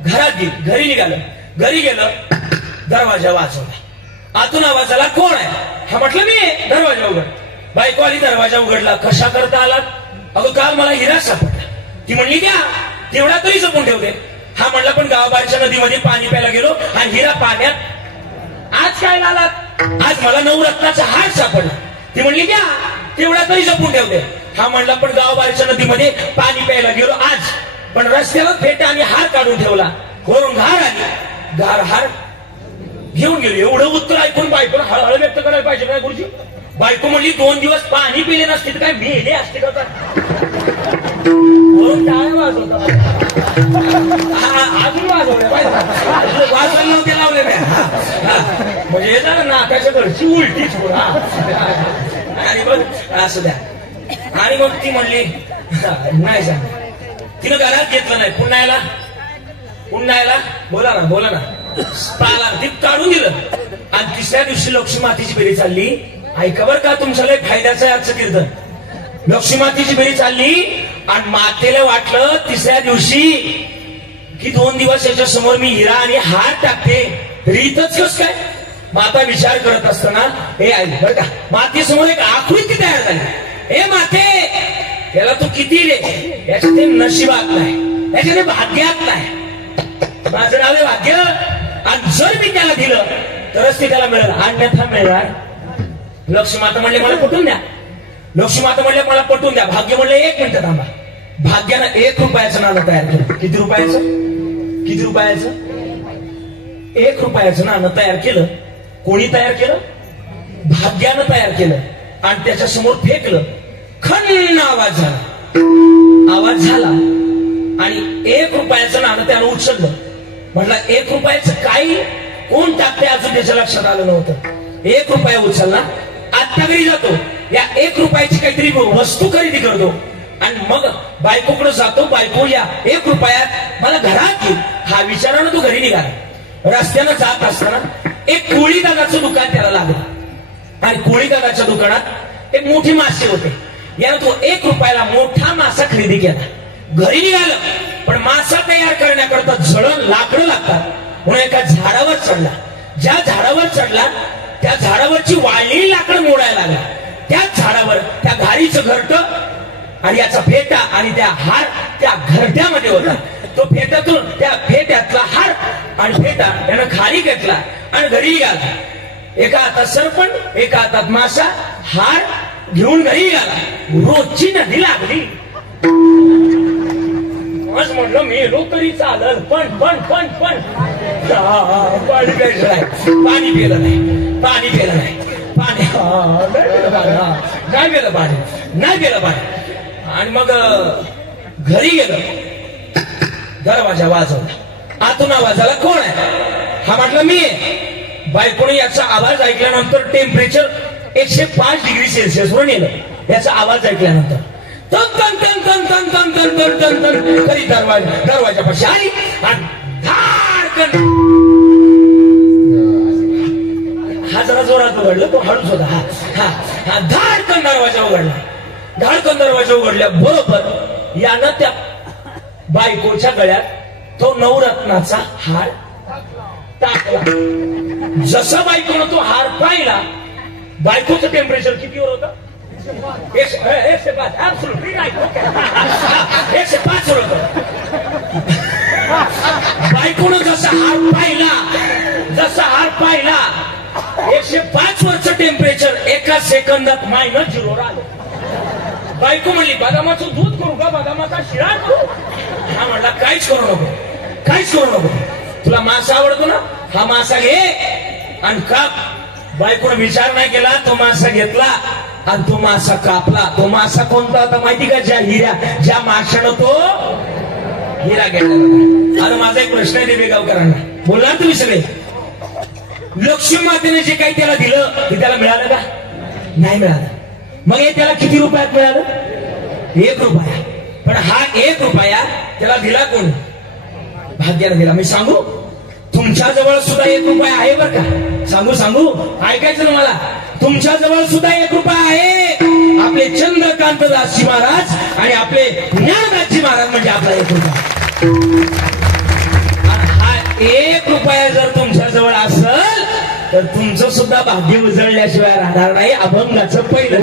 घरात घेईल. घरी निघालं. घरी गेलं. दरवाजा वाजवला. आतून आवाजाला कोण आहे? हा म्हटलं मी आहे. दरवाजा उघड. बायको आली. दरवाजा उघडला. कशा करता आलात? अगं काल मला हिरा सापडला. ती म्हणली द्या, तेवढा तरी जपून ठेवते. हा म्हणला पण गावाबाहेरच्या नदीमध्ये पाणी प्यायला गेलो आणि हिरा पाण्यात. आज काय लालात? आज मला नवरत्नाचा हार सापडला. ती म्हणली द्या, तेवढा तरी जपून ठेवते. हा म्हणला पण गावाबाहेरच्या नदीमध्ये पाणी प्यायला गेलो आज, पण रस्त्याला फेटा आणि हार काढून ठेवला. वरून घार आली, गार हार घेऊन गेलो. एवढं उत्तर ऐकून बायकोनं हळहळ व्यक्त करायला पाहिजे काय गुरुजी? बायको म्हणली 2 दिवस पाणी पिले नसते तर काय मेले असते का? वरून टाळ्या वाजवता. अजून वाजवल्या पाहिजे, वाजवायला नव्हते लावले नाही. म्हणजे जरा नाकाच्या घरची उलटीच पुरा. आणि मग असं द्या. आणि मग ती म्हणली नाही सांग. तिनं घरात घेतलं नाही. पुन्हा यायला बोला ना पाला ती काढून दिलं. आणि तिसऱ्या दिवशी लक्ष्मी मातेची बेरी चालली. ऐका बरं का, तुमच्या लय फायद्याचं आहे आजचं कीर्तन. लक्ष्मी मातेची बेरी चालली आणि मातेला वाटलं तिसऱ्या दिवशी की 2 दिवस याच्या समोर मी हिरा आणि हार टाकते, रीतच कस काय? माता विचार करत असताना हे आई बरं का, मातेसमोर एक आकृती तयार झाली. हे माते, याला तू किती रे, याच्या ते नशिबात नाही, याच्या ते भाग्यात नाही. माझं नाव आहे भाग्य, आणि जर मी त्याला दिलं तरच ते त्याला मिळेल, अन्यथा मिळणार. लक्ष्मी माता म्हणले मला पटवून द्या. लक्ष्मी माता म्हणले मला पटवून द्या. भाग्य म्हणले 1 मिनिट थांबा. भाग्यानं 1 रुपयाचं नाणं तयार केलं. किती रुपयाचं? 1 रुपयाचं नाणं तयार केलं. कोणी तयार केलं? भाग्यानं तयार केलं. आणि त्याच्या समोर फेकलं. खन्न आवाज झाला आणि 1 रुपयाचं नाणं त्यानं उचललं. म्हटलं 1 रुपयाचं काही कोण टाकते अजून त्याच्या लक्षात आलं नव्हतं. 1 रुपया उचलला. आता घरी जातो, या 1 रुपयाची काहीतरी वस्तू खरेदी करतो आणि मग बायकोकडे जातो. बायको या 1 रुपयात मला घरात घेऊ हा विचारानं तो घरी निघाला. रस्त्यानं जात असताना एक कोळी दादाचं दुकान त्याला लागलं आणि कोळी दादाच्या दुकानात एक मोठी मासे होते. यानं तो 1 रुपयाला मोठा मासा खरेदी केला. घरी निघालं, पण मासा तयार करण्याकरता जळण लाकडं लागतात म्हणून एका झाडावर चढला. ज्या झाडावर चढला त्या झाडावरची वाळलेली लाकडं मोडायला लागला. त्याच झाडावर त्या घारीचं घरटं आणि याचा फेटा आणि त्या हार त्या घरट्यामध्ये होता. तो फेट्यातून त्या फेट्यातला हार आणि फेटा यानं खाली घेतला आणि घरी निघाला. एका हातात सरपण, एका हातात मासा, हार घेऊन घरी निघाला. रोजची नदी लागली. आज म्हटलं मेलो तरी चालल, पण पाणी प्यायचं नाही. पाणी पिलं नाही. नाही पिलं पाणी. आणि मग घरी गेलं. दरवाजा वाजवला. आतून आवाज आला, कोण आहे? हा म्हटलं मी आहे. बायकोने याचा आवाज ऐकल्यानंतर टेम्परेचर 105 डिग्री सेल्सिअस वर नेलं. याचा आवाज ऐकल्यानंतर तन तन तन तन तन तन तन तन तन तन तरी दरवाजापाशी आली आणि धाडकन. हा जरा जोरात उघडला, तो हळूच होता. हा धाडकन दरवाजा उघडला. धाडकन दरवाजा उघडल्या बरोबर यानं त्या बायकोच्या गळ्यात तो नवरत्नाचा हार टाकला. जसा बायकोनं तो हार पाहिला, बायकोचं टेम्परेचर कितीवर होतं? 105. Absolutely right. 105 वर होतं. बायकोनं जसा हार पाहिला 105 वरचं टेम्परेचर एका सेकंदात -0 आलं. बायको म्हणली बदामाचं दूध करू का, बदामाचा शिरा करू? हा म्हणला काहीच करू नको. तुला मासा आवडतो ना, हा मासा घे आणि काप. बायकोनं विचार नाही केला, तो मासा घेतला आणि तो मासा कापला. तो मासा कोणता होता माहिती का? ज्या माशानं तो हिरा घेतला. आता माझा एक प्रश्न आहे देवेगावकरांना, बोलणार तुम्ही सगळे. लक्ष्मी मातेने जे काही त्याला दिलं ते त्याला मिळालं का? नाही मिळालं. मग हे त्याला किती रुपयात मिळालं? 1 रुपया. पण हा 1 रुपया त्याला दिला कोण? भाग्यानं दिला. मी सांगू, तुमच्या जवळ सुद्धा 1 रुपया आहे बरं का? सांगू ऐकायचं ना मला. तुमच्या जवळ सुद्धा 1 रुपया आहे. आपले चंद्रकांतदासजी महाराज आणि आपले ज्ञानदासजी महाराज म्हणजे आपला 1 रुपया. हा 1 रुपया जर तुमच्या जवळ असेल तर तुमचं सुद्धा भाग्य उजळल्याशिवाय राहणार नाही. अभंगाचं पहिलं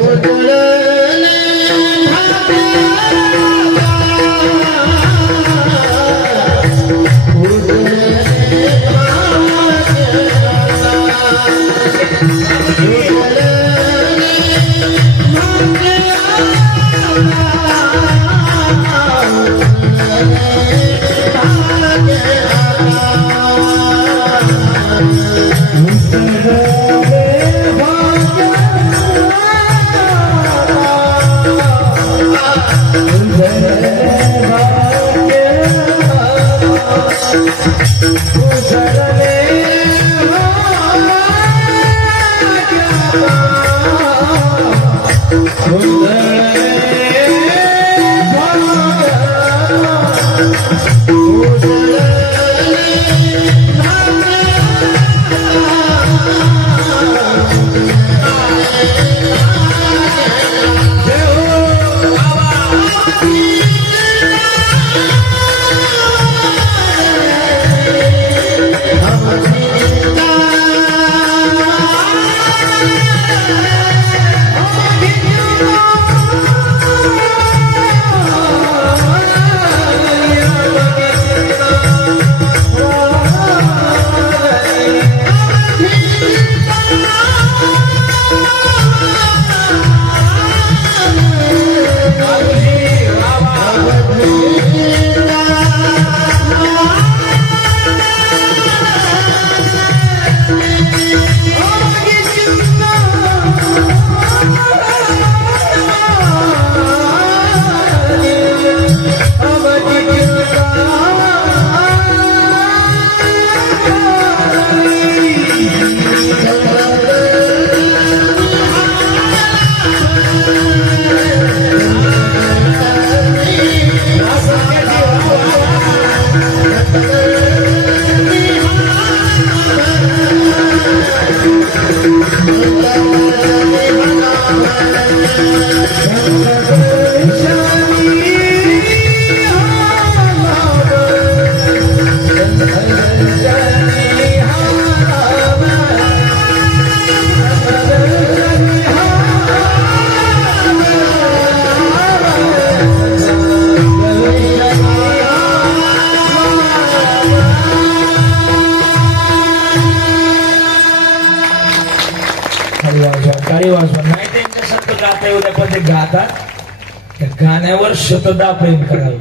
गाण्यावर शतदा प्रेम करावं.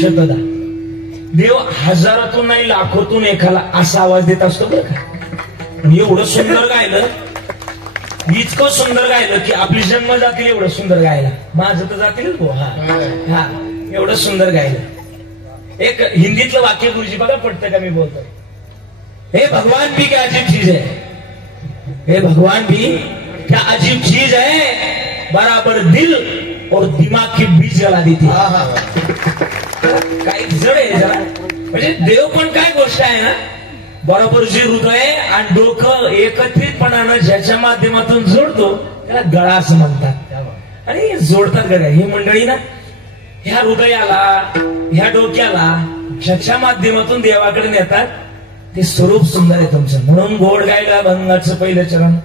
शतदा. देव हजारातून नाही लाखोतून एखादा असा आवाज देत असतो बरं का. एवढं सुंदर गायलं, इतकं सुंदर गायलं की आपली जन्म जातील एवढं सुंदर गायला. माझं तर जातील हो. हा एवढं सुंदर गायलं. एक हिंदीतलं वाक्य गुरुजी बघा पडतं का मी बोलतो. हे भगवान भी क्या अजीब चीज है. हे भगवान भी क्या अजीब चीज है. बराबर दिल और दिमाग की बीज जला देती. काही जड आहे जरा. म्हणजे देव पण काय गोष्ट आहे ना. बरोबर जे हृदय आणि डोकं एकत्रितपणानं ज्याच्या माध्यमातून जोडतो त्याला गळा असं म्हणतात. आणि जोडतात गळा. ही मंडळी ना ह्या हृदयाला ह्या डोक्याला ज्याच्या माध्यमातून देवाकडे नेतात ते स्वरूप सुंदर आहे तुमचं. म्हणून गोड गायला भंगाचं पहिलं चरण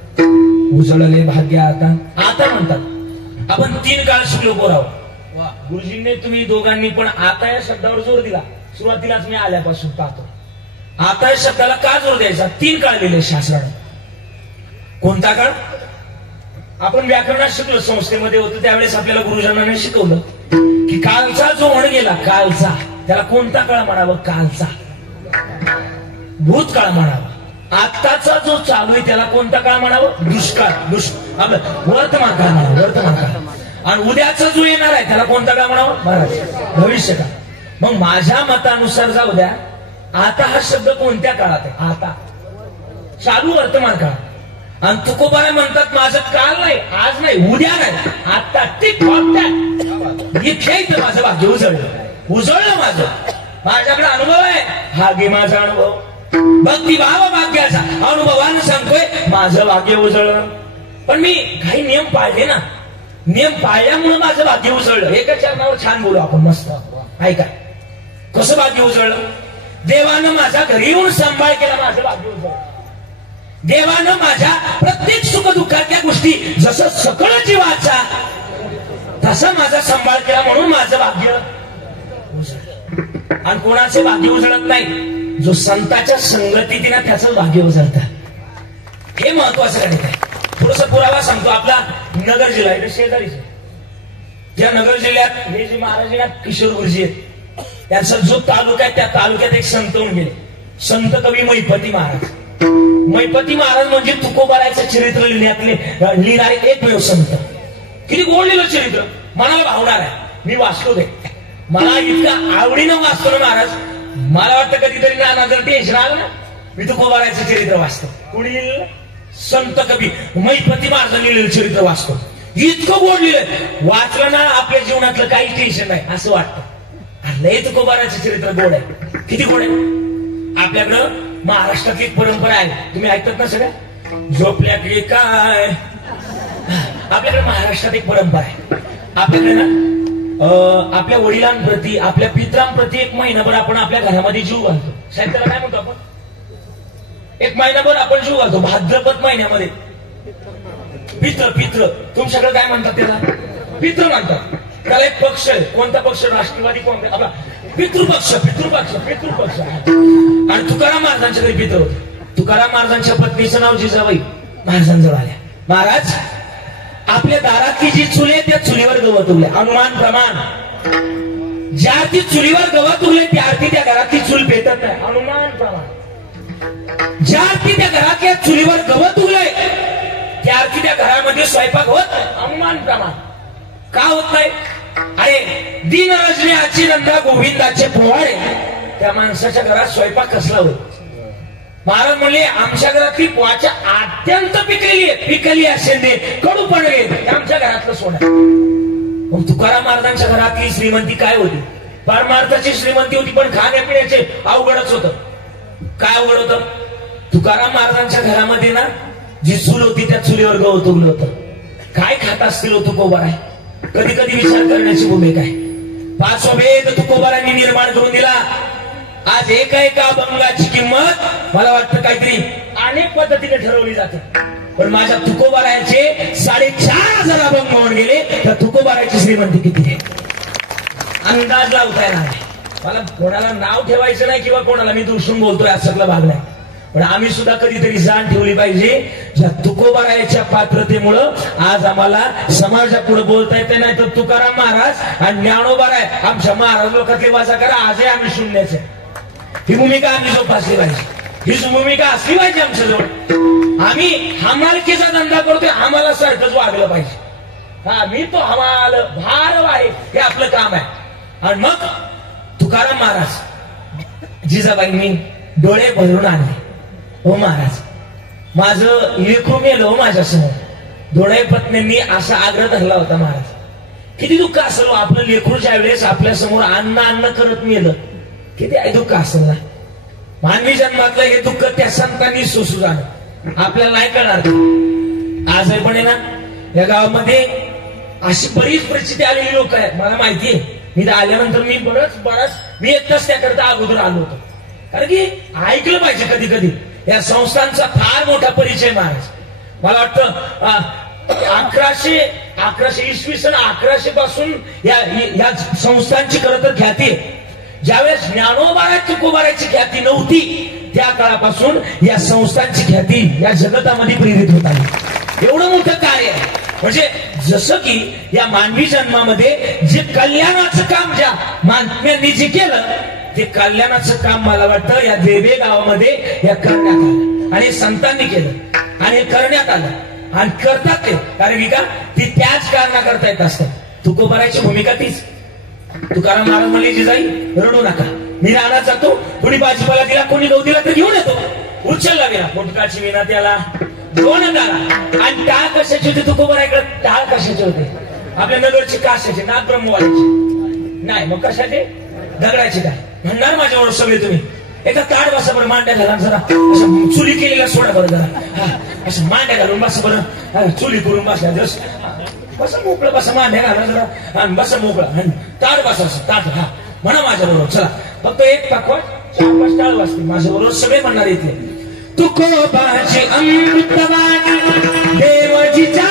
उजळले भाग्य आता. आता म्हणतात आपण 3 काळ शिकलो बोराव. गुरुजींनी तुम्ही दोघांनी पण आता या शब्दावर जोर दिला. सुरुवातीलाच मी आल्यापासून पाहतो. आता या शब्दाला का जोर द्यायचा. 3 काळ दिले शास्त्राने. कोणता काळ. आपण व्याकरणात शिकलो संस्थेमध्ये होतो त्यावेळेस आपल्याला गुरुजनांनी शिकवलं की कालचा जो म्हण गेला कालचा त्याला कोणता काळ म्हणावं. कालचा. भूतकाळ म्हणावा. आत्ताचा जो चालू आहे त्याला कोणता काळ म्हणावं. दुष्काळ. वर्तमान काळ म्हणावं. वर्तमान काळ. आणि उद्याचा जो येणार आहे त्याला कोणता काळ म्हणावं. महाराज भविष्य काळ. मग माझ्या मतानुसार जाऊ द्या. आता हा शब्द कोणत्या काळात आहे. आता चालू वर्तमान काळ. आणि तुकोबारा म्हणतात माझं काल नाही आज नाही उद्या नाही आता. इथे माझं भाग्य उजळलं माझं. माझ्याकडे अनुभव आहे. हा घे माझा अनुभव. भक्ती भाव भाग्याचा अनुभवानं सांगतोय माझं भाग्य उजळलं. पण मी काही नियम पाळले ना. नियम पाळल्यामुळे माझं भाग्य उजळलं. एका चरणावर छान बोलू आपण मस्त. ऐका कसं भाग्य उजळलं. देवानं माझ्या घरी येऊन सांभाळ केला. माझं भाग्य उजळलं. देवानं माझ्या प्रत्येक सुख दुःखातल्या गोष्टी जसं सकळ जीवाचा तसा माझा सांभाळ केला म्हणून माझं भाग्य उजळलं. आणि कोणाचे भाग्य उजळत नाही. जो संताच्या संगतीत ना त्याचं भाग्य उजळतं. हे महत्वाचं गणित आहे. थोडस पुरावा सांगतो. आपला नगर जिल्हा आहे शेजारीच. ज्या नगर जिल्ह्यात हे जे महाराज ना किशोर गुरुजी आहेत, त्यांचा जो तालुका आहे त्या तालुक्यात एक संत होऊन गेले, संत कवी मैपती महाराज. मैपती महाराज म्हणजे तुकोबारायचं चरित्र लिहिणारे एकमेव संत. किती गोड लिहिलं चरित्र, मनाला भावणार आहे. मी वाचतो ते, मला इतकं आवडीनं वाचतो ना महाराज. मला वाटतं कधीतरी ना जर टेन्शन आलं ना, मी तुकोबारायचं चरित्र वाचतो. कोणी लिहिलं? संत कवी मैपती महाराजांनी लिहिलेलं चरित्र वाचतो. इतकं गोड लिहिलं, वाचलं ना आपल्या जीवनातलं काही टेन्शन नाही असं वाटतं. लय तुकोबारायचं चरित्र गोड आहे. किती गोड आहे. आपल्याकडं महाराष्ट्रातली एक परंपरा आहे, तुम्ही ऐकतात ना सगळ्या, झोपल्या की काय. आपल्याकडे महाराष्ट्रात एक परंपरा आहे. आपल्याकडे ना आपल्या वडिलांप्रती, आपल्या पित्रांप्रती एक महिनाभर आपण आपल्या घरामध्ये जीव घालतो. साहेब त्याला काय म्हणतो आपण? एक महिनाभर आपण जीव घालतो. भाद्रपद महिन्यामध्ये पित्र तुमच्याकडे काय म्हणतात त्याला? पित्र म्हणतात. त्याला एक पक्ष आहे. कोणता पक्ष? राष्ट्रवादी काँग्रेस आपला पितृपक्ष. आणि तुकाराम महाराजांच्या घरी पित्र होते. तुकाराम महाराजांच्या पत्नीचं नाव जिजाबाई महाराजांजवळ आल्या. महाराज, आपल्या दारातली जी चूल आहे त्या चुलीवर गवत उगले. अनुमान प्रमाण, ज्या अर्थी चुलीवर गवत उगले त्या अर्थी त्या घरातली चूल पेटत नाही. अनुमान प्रमाण, ज्या अर्थी त्या घरातल्या चुलीवर गवत उगले त्या अर्थी त्या घरामध्ये स्वयंपाक होत नाही. अनुमान प्रमाण. का होत नाही? अरे दिन रजनी नंदा गोविंदाचे पोवाडे, त्या माणसाच्या घरात स्वयंपाक कसला होत? महाराज म्हणले आमच्या घरातली पोहाच्या अत्यंत पिकलेली असेल दे कडू पडले आमच्या घरातलं सोनं. मग तुकाराम महाराजांच्या घरातली श्रीमंती काय होती? परमार्थाची श्रीमंती होती, पण खाण्यापिण्याचे अवघडच होतं. काय अवघड होतं? तुकाराम महाराजांच्या घरामध्ये ना जी चूल होती त्या चुलीवर गवत उगलं होतं. काय खात असतील तुकोबाराय? कधी कधी विचार करण्याची भूमिका आहे. पाचवा भेद तुकोबारांनी निर्माण करून दिला. आज एका अभंगाची किंमत मला वाटतं काहीतरी अनेक पद्धतीने ठरवली जाते, पण माझ्या तुकोबारायचे 4,500 अभंग होऊन गेले. तर तुकोबारायची श्रीमंती किती आहे अंदाज लावता येणार नाही. मला कोणाला नाव ठेवायचं नाही किंवा कोणाला मी दुसरून बोलतोय असं भाग नाही, पण आम्ही सुद्धा कधीतरी जाण ठेवली पाहिजे. ज्या तुकोबारायच्या पात्रतेमुळं आज आम्हाला समाजापुढे बोलता येते. नाही तर तुकाराम महाराज आणि ज्ञानोबाराय आमच्या महाराज लोकातले वाचा करा, आजही आम्ही शून्याचे. ही भूमिका आम्ही जोपासली पाहिजे. ही भूमिका असली पाहिजे आमच्या जवळ. आम्ही हमालकीचा धंदा करतोय, आम्हाला सारखंच वागलं पाहिजे. हा, मी तो हमाल भार आहे हे आपलं काम आहे. आणि मग तुकाराम महाराज जिजाबाईंनी डोळे भरून आणले. हो महाराज, माझं लेकरू मेलं हो माझ्यासमोर. दोन्ही पत्नींनी असा आग्रह धरला होता. महाराज, किती दुःख असेल आपलं लेकरू ज्या वेळेस आपल्या समोर अन्न करत मेलं, किती दुःख असेल ना. मानवी जन्मातलं हे दुःख त्या संतांनी सोसू जाणं आपल्याला नाही कळणार. आजही पण आहे ना या गावामध्ये अशी बरीच परिस्थिती आलेली लोक आहेत. मला माहितीये, मी आल्यानंतर मी मी एकटाच त्याकरता अगोदर आलो होतो. कारण की ऐकलं पाहिजे कधी कधी या संस्थांचा फार मोठा परिचय. महाराज, मला वाटतं 1100 इसवी सन 1100 पासून या संस्थांची खरं तर ख्याती आहे. ज्यावेळेस ज्ञानोबाराय तुकोबारायची ख्याती नव्हती त्या काळापासून या संस्थांची ख्याती या जगतामध्ये प्रेरित होत आहे. एवढं मोठं कार्य आहे. म्हणजे जसं की या मानवी जन्मामध्ये जे कल्याणाचं काम ज्या महात्म्यांनी जे केलं ते कल्याणाचं काम मला वाटतं या देवे गावामध्ये या करण्यात आलं आणि संतांनी केलं आणि करण्यात आलं आणि करतात ते. कारण की का ती त्याच कारणाकरता येत असतात. तुकोबारायची भूमिका तीच. तुकाराम महाराज म्हणले जिजाई रडू नका, मी रानात जातो, थोडी भाजीपाला दिला, कोणी गहू दिला तर घेऊन येतो. उचलला विना पोटकाची विना त्याला दोन दारा. आणि टाळ कशाचे होते तुकोबारायकडे? टाळ कशाचे होते? आपल्या नगरचे काशाचे, नाग ब्रह्मवाल्याचे नाही. मग कशाचे? दगडाचे. काय म्हणणार माझ्यावर सगळे तुम्ही? एका ताड बसा बरं, मांड्या घाला जरा, असं चुली केलेला सोडा बरं जरा, असं मांड्या घालून बसा बरं, चुली करून बसल्या जस बस मोकळं, बसा मांड्या घाला जरा आणि बसा मोकळं, ताड बसा ताट. हा म्हणा माझ्या बरोबर. चला फक्त एक टाकवा 4-5 टाळ वाजते माझ्या बरोबर सगळे म्हणणार इथे. तुकोबाची अमृतवाणी देवजीच्या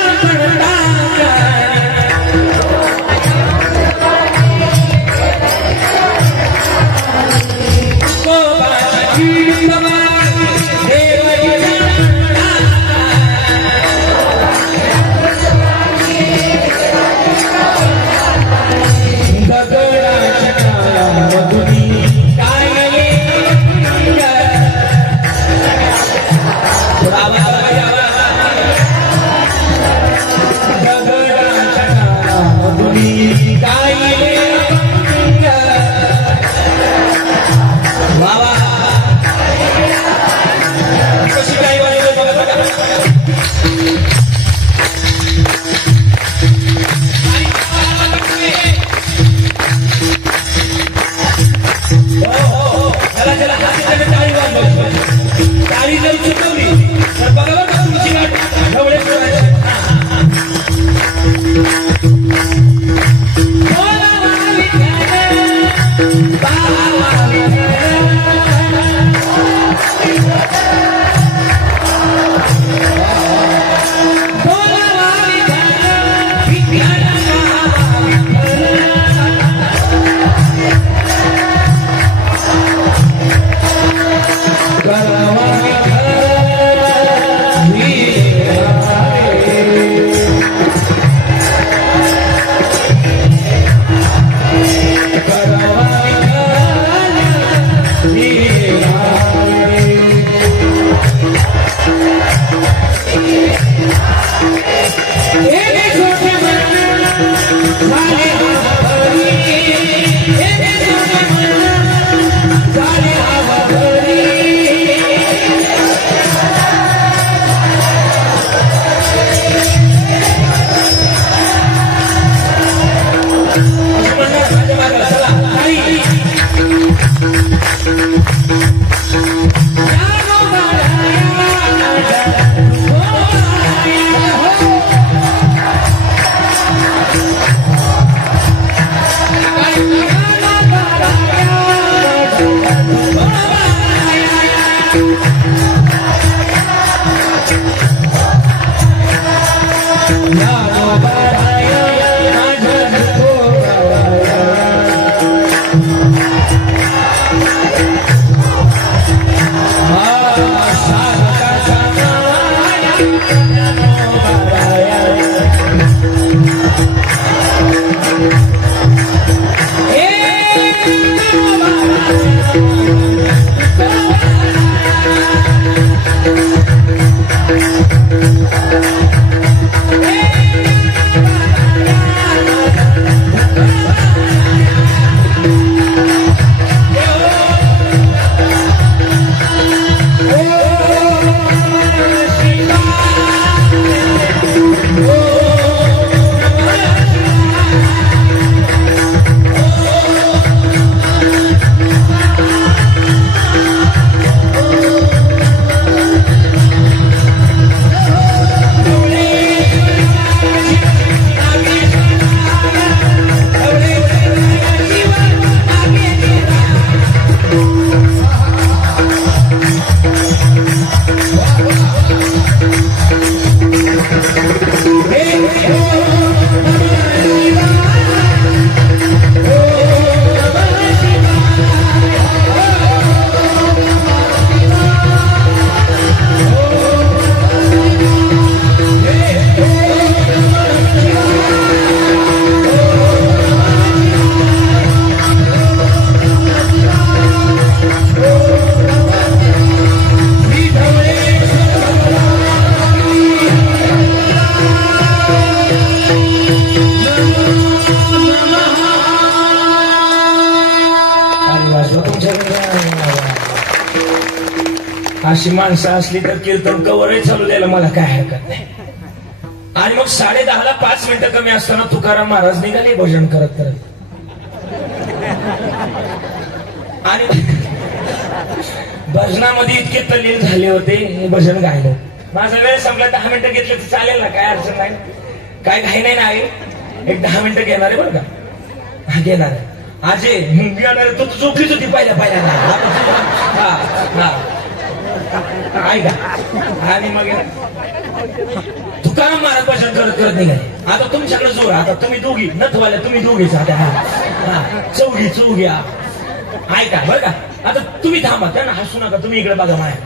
अशी माणसं असली तर कीर्तन कवरही चालू द्यायला मला काय हरकत नाही. आणि मग 10:30ला 5 मिनिटं कमी असताना तुकाराम महाराज निघाले भजन करत करत. आणि भजनामध्ये इतके तल्लीन झाले होते, हे भजन गायलं. माझा वेळ संपला, 10 मिनिटं घेतले तर चालेल ना, काय अडचण नाही, काय घाई नाही ना आहे. एक 10 मिनिटं घेणार आहे बरं का, घेणार आहे. आजे घेणार तू झोपलीच होती पहिल्या ऐका. आणि मग तुकाराम महाराज भजन करत करत निघाले. आता तुमच्याकडे जोर, आता तुम्ही दोघी नथवाल्या, तुम्ही दोघीच आता चौघी ऐका बरं का. आता तुम्ही थांबा, त्यांना हसू नका, तुम्ही इकडे बघा. माया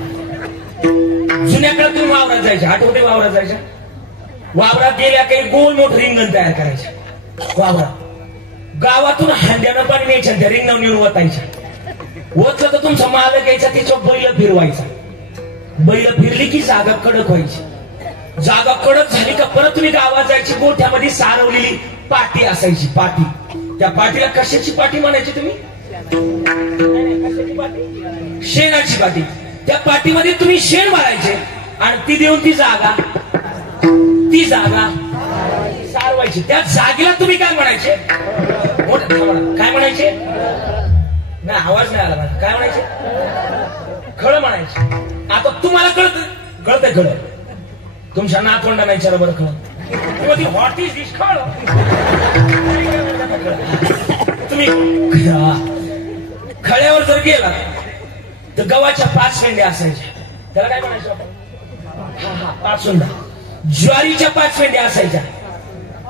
जुन्याकडे तुम्ही वावरात जायच्या, आठवते वावरात जायच्या. वावरात गेल्या काही गोल मोठं रिंगण तयार करायचे वावरात. गावातून हांड्यानं पाणी न्यायच्या, त्या रिंगणावर वतायच्या. वतलं तर तुमचा मालक यायचा, त्याच्यावर बैल फिरवायचा. बैल फिरली की जागा कडक व्हायची. जागा कडक झाली का परत तुम्ही गावात जायची. गोठ्यामध्ये सारवलेली पाटी असायची, पाटी. त्या पाटीला कशाची पाटी म्हणायची तुम्ही? शेणाची पाटी. त्या पाटीमध्ये तुम्ही शेण मारायचे आणि ती देऊन ती जागा सारवायची. त्या जागेला तुम्ही काय म्हणायचे? काय म्हणायचे? नाही, आवाज नाही आला माझा. काय म्हणायचे? खळ म्हणायचे. आता तुम्हाला कळतंय खळ. तुमच्या नातवंडा नाही विचारा बरं खळ. व्हॉट इज दिस खळ? तुम्ही खळ्यावर जर गेला तर गव्हाच्या 5 शेंड्या असायच्या. त्याला काय म्हणायचं आपण? पाचुंदा. ज्वारीच्या 5 शेंड्या असायच्या,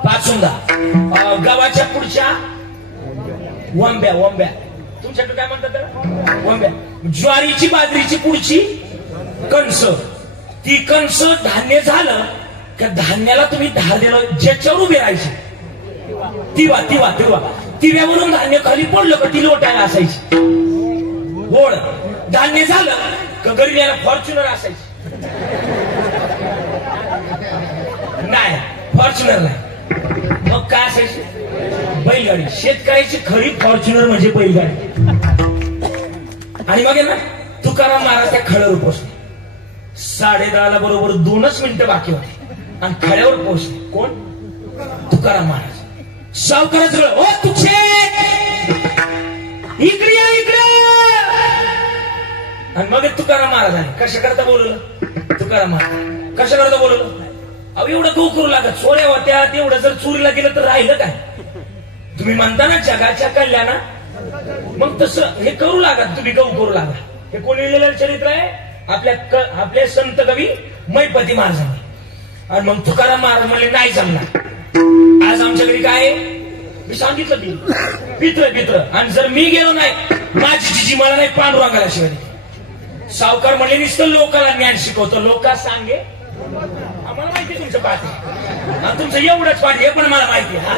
पाचुंदा. गव्हाच्या पुढच्या वंब्या. तुमच्याकडे काय म्हणतात त्याला? वंब्या. ज्वारीची बाजरीची पुढची कणस. ती कणस धान्य झालं का धान्याला तुम्ही धार दिलं, ज्याच्यावर उभी राहायची तिवा. तिव्यावरून धान्य खाली पडलं का ती लोटायला असायची. गोड धान्य झालं का गरीला फॉर्च्युनर असायची. नाही, फॉर्च्युनर नाही. मग काय असायची? बैलगाडी. शेतकऱ्याची खरी फॉर्च्युनर म्हणजे बैलगाडी. आणि मग आहे ना तुकाराम महाराज त्या खड्यावर पोहोचले. 10:30 बरोबर 2च मिनिटं बाकी होते आणि खड्यावर पोहोचले. कोण? तुकाराम महाराज. सावकाराच ओ तुझे इकडे या इकडे. आणि मग तुकाराम महाराज आहे. कशा करता बोलवलं? तुकाराम महाराज कशा करता बोलवलं? अहो एवढं गहू करू लागत. चोऱ्या होत्या तेवढं जर चोरीला गेलं तर राहिलं काय? तुम्ही म्हणता ना जगाच्या कल्याणा, मग तसं हे करू लागत. तुम्ही गहू करू लागा. हे कोणी लिहिलेलं चरित्र आहे? आपल्या संत कवी मैपती महाराजांनी. आणि मग तुकाराम महाराज म्हणले नाही जमणार. आज आमच्या घरी काय मी सांगितलं ती पित्र. आणि जर मी गेलो नाही माझी जिजी मला नाही पांडुरंगाला शिवाय. सावकार म्हणले नुसतं लोकांना ज्ञान शिकवतो. लोक सांगे आम्हाला माहिती तुमचं पाठ आहे. तुमचं एवढंच पाठ हे पण मला माहिती आहे.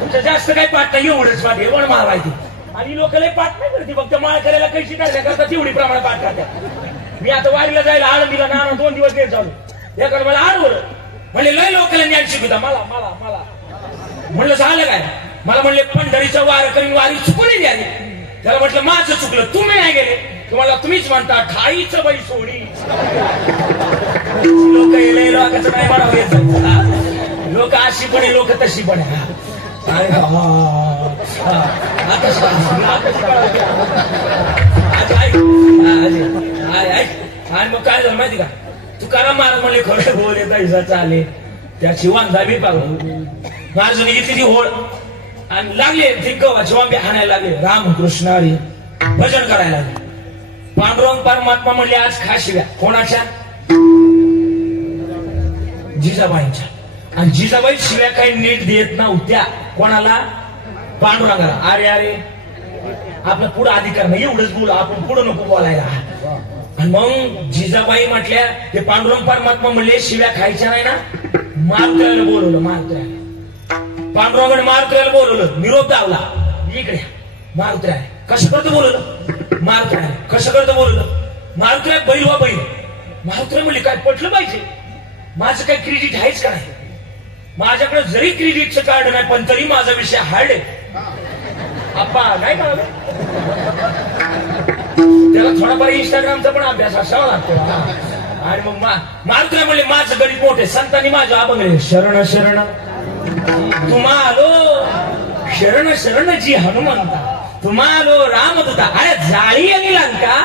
तुमचं जास्त काही पाठ नाही, एवढंच पाठ हे पण मला माहिती. आणि लोकांना पाठ नाही करते, फक्त माळ करायला कैशी काढल्या करता तेवढी प्रमाणात पाठ करतात. मी आता वारीला जायला आळंदीला नाना 2 दिवस लेट झालो. एखादं मला आडवलं म्हणजे लय लोकांना ज्ञान शिकवता. मला मला मला म्हणलं झालं काय? मला म्हणले पंढरीचं वार करून वारी चुकून द्यावी. त्याला म्हटलं माझं चुकलं, तुम्ही नाही गेले. तुम्हाला तुम्हीच म्हणता ठाईचं बाई सोडी. लोक लोकांचं नाही म्हणावं. लोक अशी पण आहे, लोक तशी पण आहे. आणि मग काय झालं माहिती का? तुकाराम महाराज म्हणले खरं बोल येता चाले त्याची वांधावी पाहू. महाराजांनी घेतली ती होळ आणि लागले ते गव्हाचे वांबे हाणायला लागले. रामकृष्ण हरी भजन करायला लागले. पांडुरंग परमात्मा म्हणले आज खा शिव्या. कोणाच्या? जिजाबाईंच्या. आणि जिजाबाई शिव्या काही नीट देत नव्हत्या. कोणाला? पांडुरंगाला. अरे अरे आपलं पुढं अधिकार नाही, एवढंच बोल, आपण पुढं नको बोलायला. आणि मग जिजाबाई म्हटल्या ते पांडुरंग परमात्मा म्हणले शिव्या खायच्या नाही ना, मारुतीला बोलवलं. मारुतीला पांडुरंगाने मारुतीला बोलवलं. निरोप दावला. इकडे मारुतीला कसं करतं बोलवलं. मारुतीला कसं करतं बोलवलं. मारुतीला बैल वा बैल. मारुतीला म्हणले काय पटलं पाहिजे, माझं काही क्रेडिट आहेच का नाही. माझ्याकडे जरी क्रेडिटचं कार्ड नाही पण तरी माझा विषय हार्ड आहे. आप्पा नाही म्हणाले. त्याला थोडाफार इंस्टाग्रामचा पण अभ्यास असावा लागतो. आणि मग मारुतीला म्हणले माझं गणित मोठे. संतांनी माझं अभंग शरण शरण तुम्हा आलो, शरण शरण जी हनुमंता, तुम्हा आलो रामदूता. अरे जाळी आणि लंका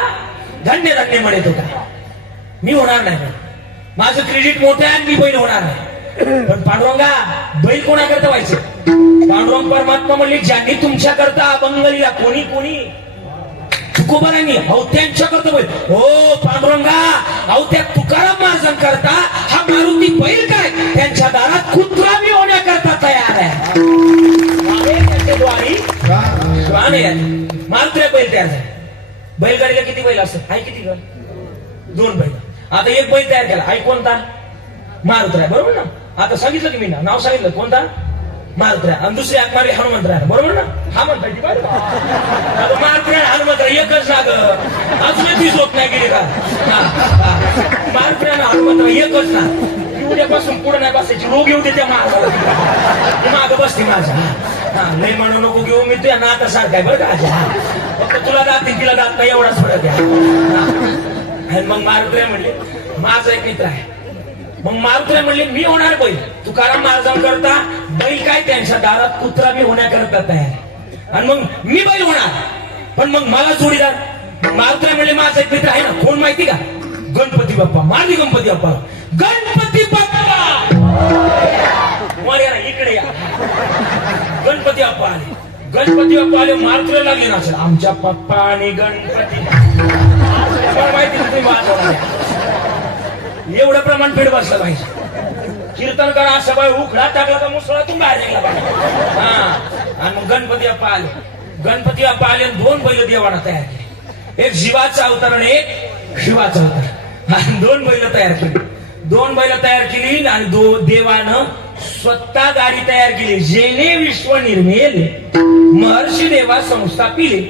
धन्य धन्य म्हणे तुका. मी होणार नाही, माझं क्रेडिट मोठं आहे आणि मी बैल होणार नाही. पण पांडुरंगा बैल कोणाकरता व्हायचं? पांडुरंग परमात्मा म्हणले ज्यांनी तुमच्या करता अभंग लिहिला कोणी कोणी तुकोबारांनी, अहो त्यांच्या करता बैल. हो पांडुरंगा, अहो त्या तुकाराम महाराजांकरता हा मारुती बैल काय त्यांच्या दारात कुत्रा मी होण्याकरता तयार आहे. मारुतीला बैल तयार झाले. बैलगाडीला किती बैल असतात? आहे किती ग? 2 बैल. आता एक बैल तयार केला. आई कोणता? मारुतीराय. बरोबर ना. आता सांगितलं की मी ना नाव सांगितलं कोणता? मारुतीराय. आणि दुसरी आग मारली हनुमंतराय. बरोबर ना. हा म्हणताय ती बरं. आता मारुतीराय हनुमंतराय एकच ना ग. अजून ती झोप नाही गेली का? मारुतीराय हनुमंतराय एकच ना. उद्यापासून पुढे नाही बसायची. रोग येऊ दे त्या माग बसते माझ्या. लय म्हणू नको घेऊ, मी तुझ्या नाता सारखा आहे बरं का. फक्त तुला दात तिला दात नाही एवढाच फरक आहे. आणि मग मारुतीराय म्हणले माझा एक मित्र आहे. मग मारुतीराय म्हणले मी होणार बैल. तुकाराम महाराजांकरता बैल काय त्यांच्या दारात कुत्रा मी होण्याकरता तयार. आणि मग मी बैल होणार पण मग मला जोडीदार. मारुतीराय म्हणले माझा एक मित्र आहे ना. कोण माहिती का? गणपती बाप्पा. मारली गणपती बाप्पा. गणपती बाप्पा इकडे या. गणपती बाप्पा आले. गणपती बाप्पा आले. मारुतीला लागले ना असेल आमच्या पप्पा आणि गणपती. माहिती तुम्ही वाजवणार एवढं प्रमाण फेड बसलं पाहिजे. कीर्तन करा असं बाय उखडा टाकला का मुसळातून बाहेर निघला पाहिजे. आणि मग गणपती बाप्पा आले. गणपती बाप्पा आले 2 बैल देवाना तयार केले. एक जीवाचा अवतार आणि एक शिवाचा अवतार. आणि 2 बैल तयार केली. 2 बैल तयार केली आणि देवानं स्वतः गाडी तयार केली. जेणे विश्व निर्मेल महर्षी देवा संस्थापिले.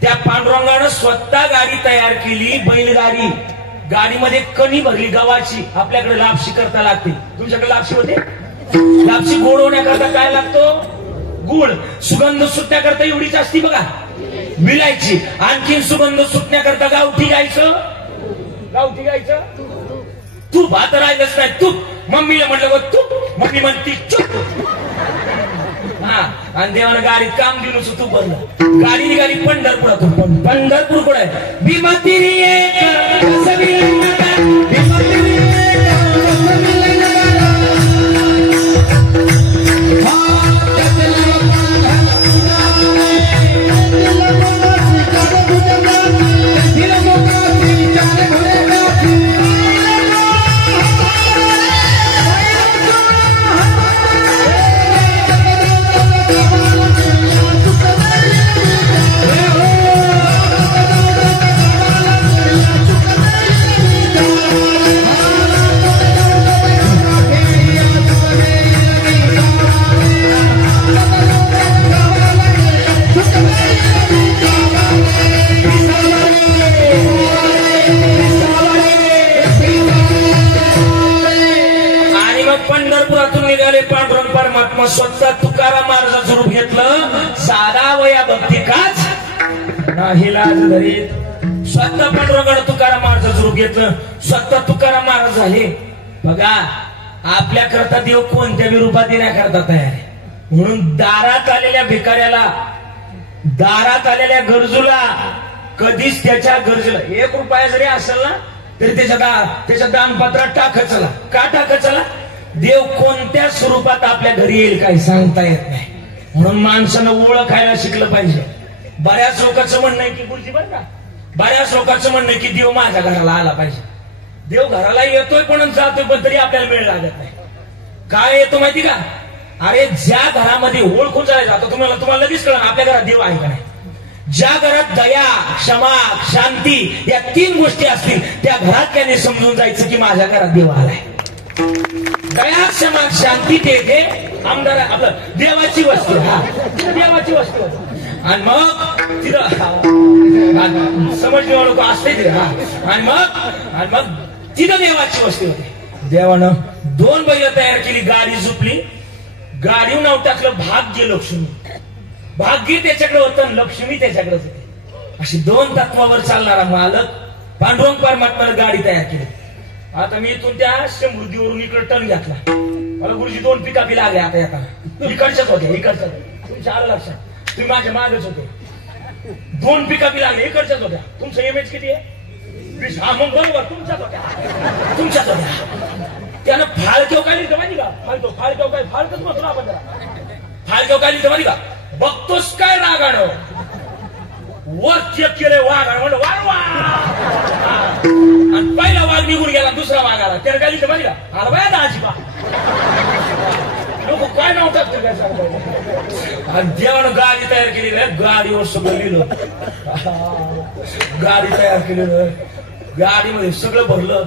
त्या पांडुरंगानं स्वतः गाडी तयार केली. बैलगाडी. गाडीमध्ये कणी भरली गव्हाची. आपल्याकडे लापशी करता लागते. तुमच्याकडे लापशी होते? लापशी गोड होण्याकरता काय लागतो? गुळ. सुगंध सुटण्याकरता एवढीच असती बघा विलायची. आणखीन सुगंध सुटण्याकरता गावठी गायचं तूप. आता राहिलंच नाही तूप. मम्मीला म्हटलं बघ तूप, मम्मी म्हणती चूप. हा, आणि देवानं गाडीत काम दिलं तूप भरलं. गाडी निघाली पंढरपुरातून. पंढरपूर कुठे आहे? भीमा तिरी एक पंढरपुरातून निघाले पांडुरंग परमात्मा. स्वतः तुकाराम महाराजांचं रूप घेतलं. साधा वया भक्ती काच नाही लाज धरीत. स्वतः पांडुरंगानं तुकाराम महाराजांचं रूप घेतलं. स्वतः तुकाराम महाराज झाले. बघा आपल्या करता देव कोणत्या रूपात येण्याकरता तयार आहे. म्हणून दारात आलेल्या भिकाऱ्याला, दारात आलेल्या गरजूला कधीच त्याच्या गरजेला 1 रुपया जरी असेल ना तरी त्याच्या दानपत्रात टाकायचं. का टाकायचं? देव कोणत्या स्वरूपात आपल्या घरी येईल काही सांगता येत नाही. म्हणून माणसानं ओळखायला शिकलं पाहिजे. बऱ्याच लोकांचं म्हणणं आहे की गुरुजी बरं का, बऱ्याच लोकांचं म्हणणं आहे की देव माझ्या घराला आला पाहिजे. देव घराला येतोय पण जातोय पण तरी आपल्याला वेळ लागत नाही. काय येतो माहिती का? अरे ज्या घरामध्ये ओळखून जायला जातो तुम्हाला लगेच कळलं आपल्या घरात देव आहे का नाही. ज्या घरात दया, क्षमा, शांती या 3 गोष्टी असतील त्या घरात त्याने समजून जायचं की माझ्या घरात देव आलाय. दया, क्षमा, शांती ते आमदार आपलं देवाची वस्तू. हा, देवाची वस्तू. आणि मग तिथं समजले लोक असते तिथे. हा, आणि मग तिथं देवाची वस्तू होती. देवानं 2 बैल तयार केली. गाडी झुपली. गाडीवर नाव टाकलं भाग्यलक्ष्मी. भाग्य त्याच्याकडे होतं, लक्ष्मी त्याच्याकडेच होती. अशी 2 तत्वावर चालणारा मालक पांडुरंग परमात्म्यानं गाडी तयार केली. आता मी इथून त्या समृद्धीवरून इकडे टर्न घातला. मला गुरुजी 2 पिकापी लागल्या. आता येताना इकडच्याच होत्या. तुमच्या आलं लक्षात. तुम्ही माझ्या मागच होते. 2 पिकापी लागल्या इकडच्याच होत्या. तुमचं इमेज किती आहे? 20. हा मग बरोबर तुमच्याच होत्या. त्यानं फाळकेव काय लिहिलं माहिती का? फाळकेव काय फाळकच म्हणतो ना आपण जरा. फाळकेव काय लिहिलं माहिती का? बघतोस काय रागानं वर चेक केलंय वाघानं. म्हणलं वाढवा. आणि पहिला वाघ निघून गेला. दुसरा वाघ आला. त्याला काय लिहिलं माहिती का? आला बाया दाजीबा. लोक काय नाव टाकते काय सांगतो. आणि देवानं गाडी तयार केली रे. गाडीवर सगळं लिहिलं. गाडी तयार केलेलं. गाडीमध्ये सगळं भरलं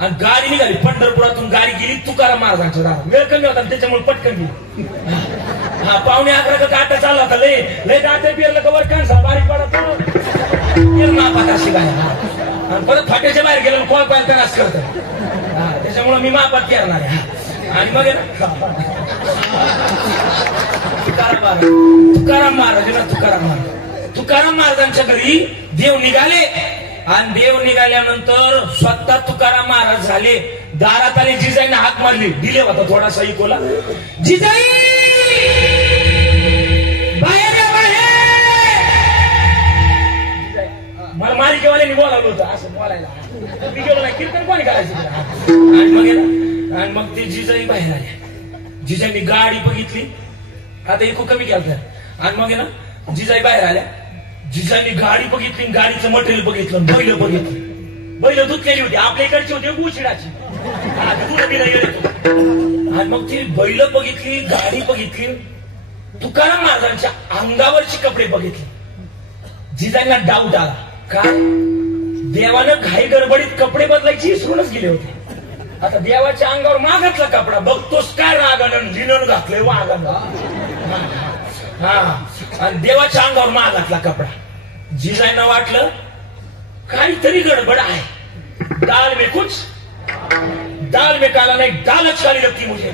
आणि गाडी निघाली. पंढरपुरातून गाडी गेली तुकाराम महाराजांच्या दारात. वेळ कमी होता त्याच्यामुळे पटकन गेली. हा, 11:15 काटा चालला होता. लय गाठे पिरलं का वर कांसा बारीक पडत मापात अशी गाय. आणि परत फाट्याच्या बाहेर गेलं कोण पाहिजे त्रास करत. त्याच्यामुळे मी मापात करणार आहे. आणि मग तुकाराम महाराजांच्या घरी देव निघाले. आणि देव निघाल्यानंतर स्वतः तुकाराम महाराज झाले. दारात आले. जिजाईने हाक मारली. दिले होता थोडासा इकोला. जिजाई बाहेर. मला मालिकेवाल्याने बोलावलं होतं असं बोलायला. मी गेलो नाही. कीर्तन कोणी करायचं. आणि मग ते जिजाई बाहेर आल्या. जिजाईने गाडी बघितली. आता इको कमी केलं. आणि मग ना जिजाई बाहेर आल्या. जिजाईने गाडी बघितली. गाडीचं मटेरियल बघितलं. बैल बघितली. बैल धुतलेली होती. आपल्या इकडची होती गुळशिडाची. आणि मग ती बैल बघितली. गाडी बघितली. तुकाराम महाराजांच्या अंगावरची कपडे बघितले. जिजाईंना डाऊट आला. काय देवानं घाई गडबडीत कपडे बदलायची विसरूनच गेले होते. आता देवाच्या अंगावर मागातला कपडा बघतोस काय रागानं लिनन घातलंय वागानं. हा, आणि देवाच्या अंगावर मागातला कपडा. जिजाईंना वाटलं काहीतरी गडबड आहे. दाल में कुछ, दाल में काला नाही, दालच काली लगती मुझे.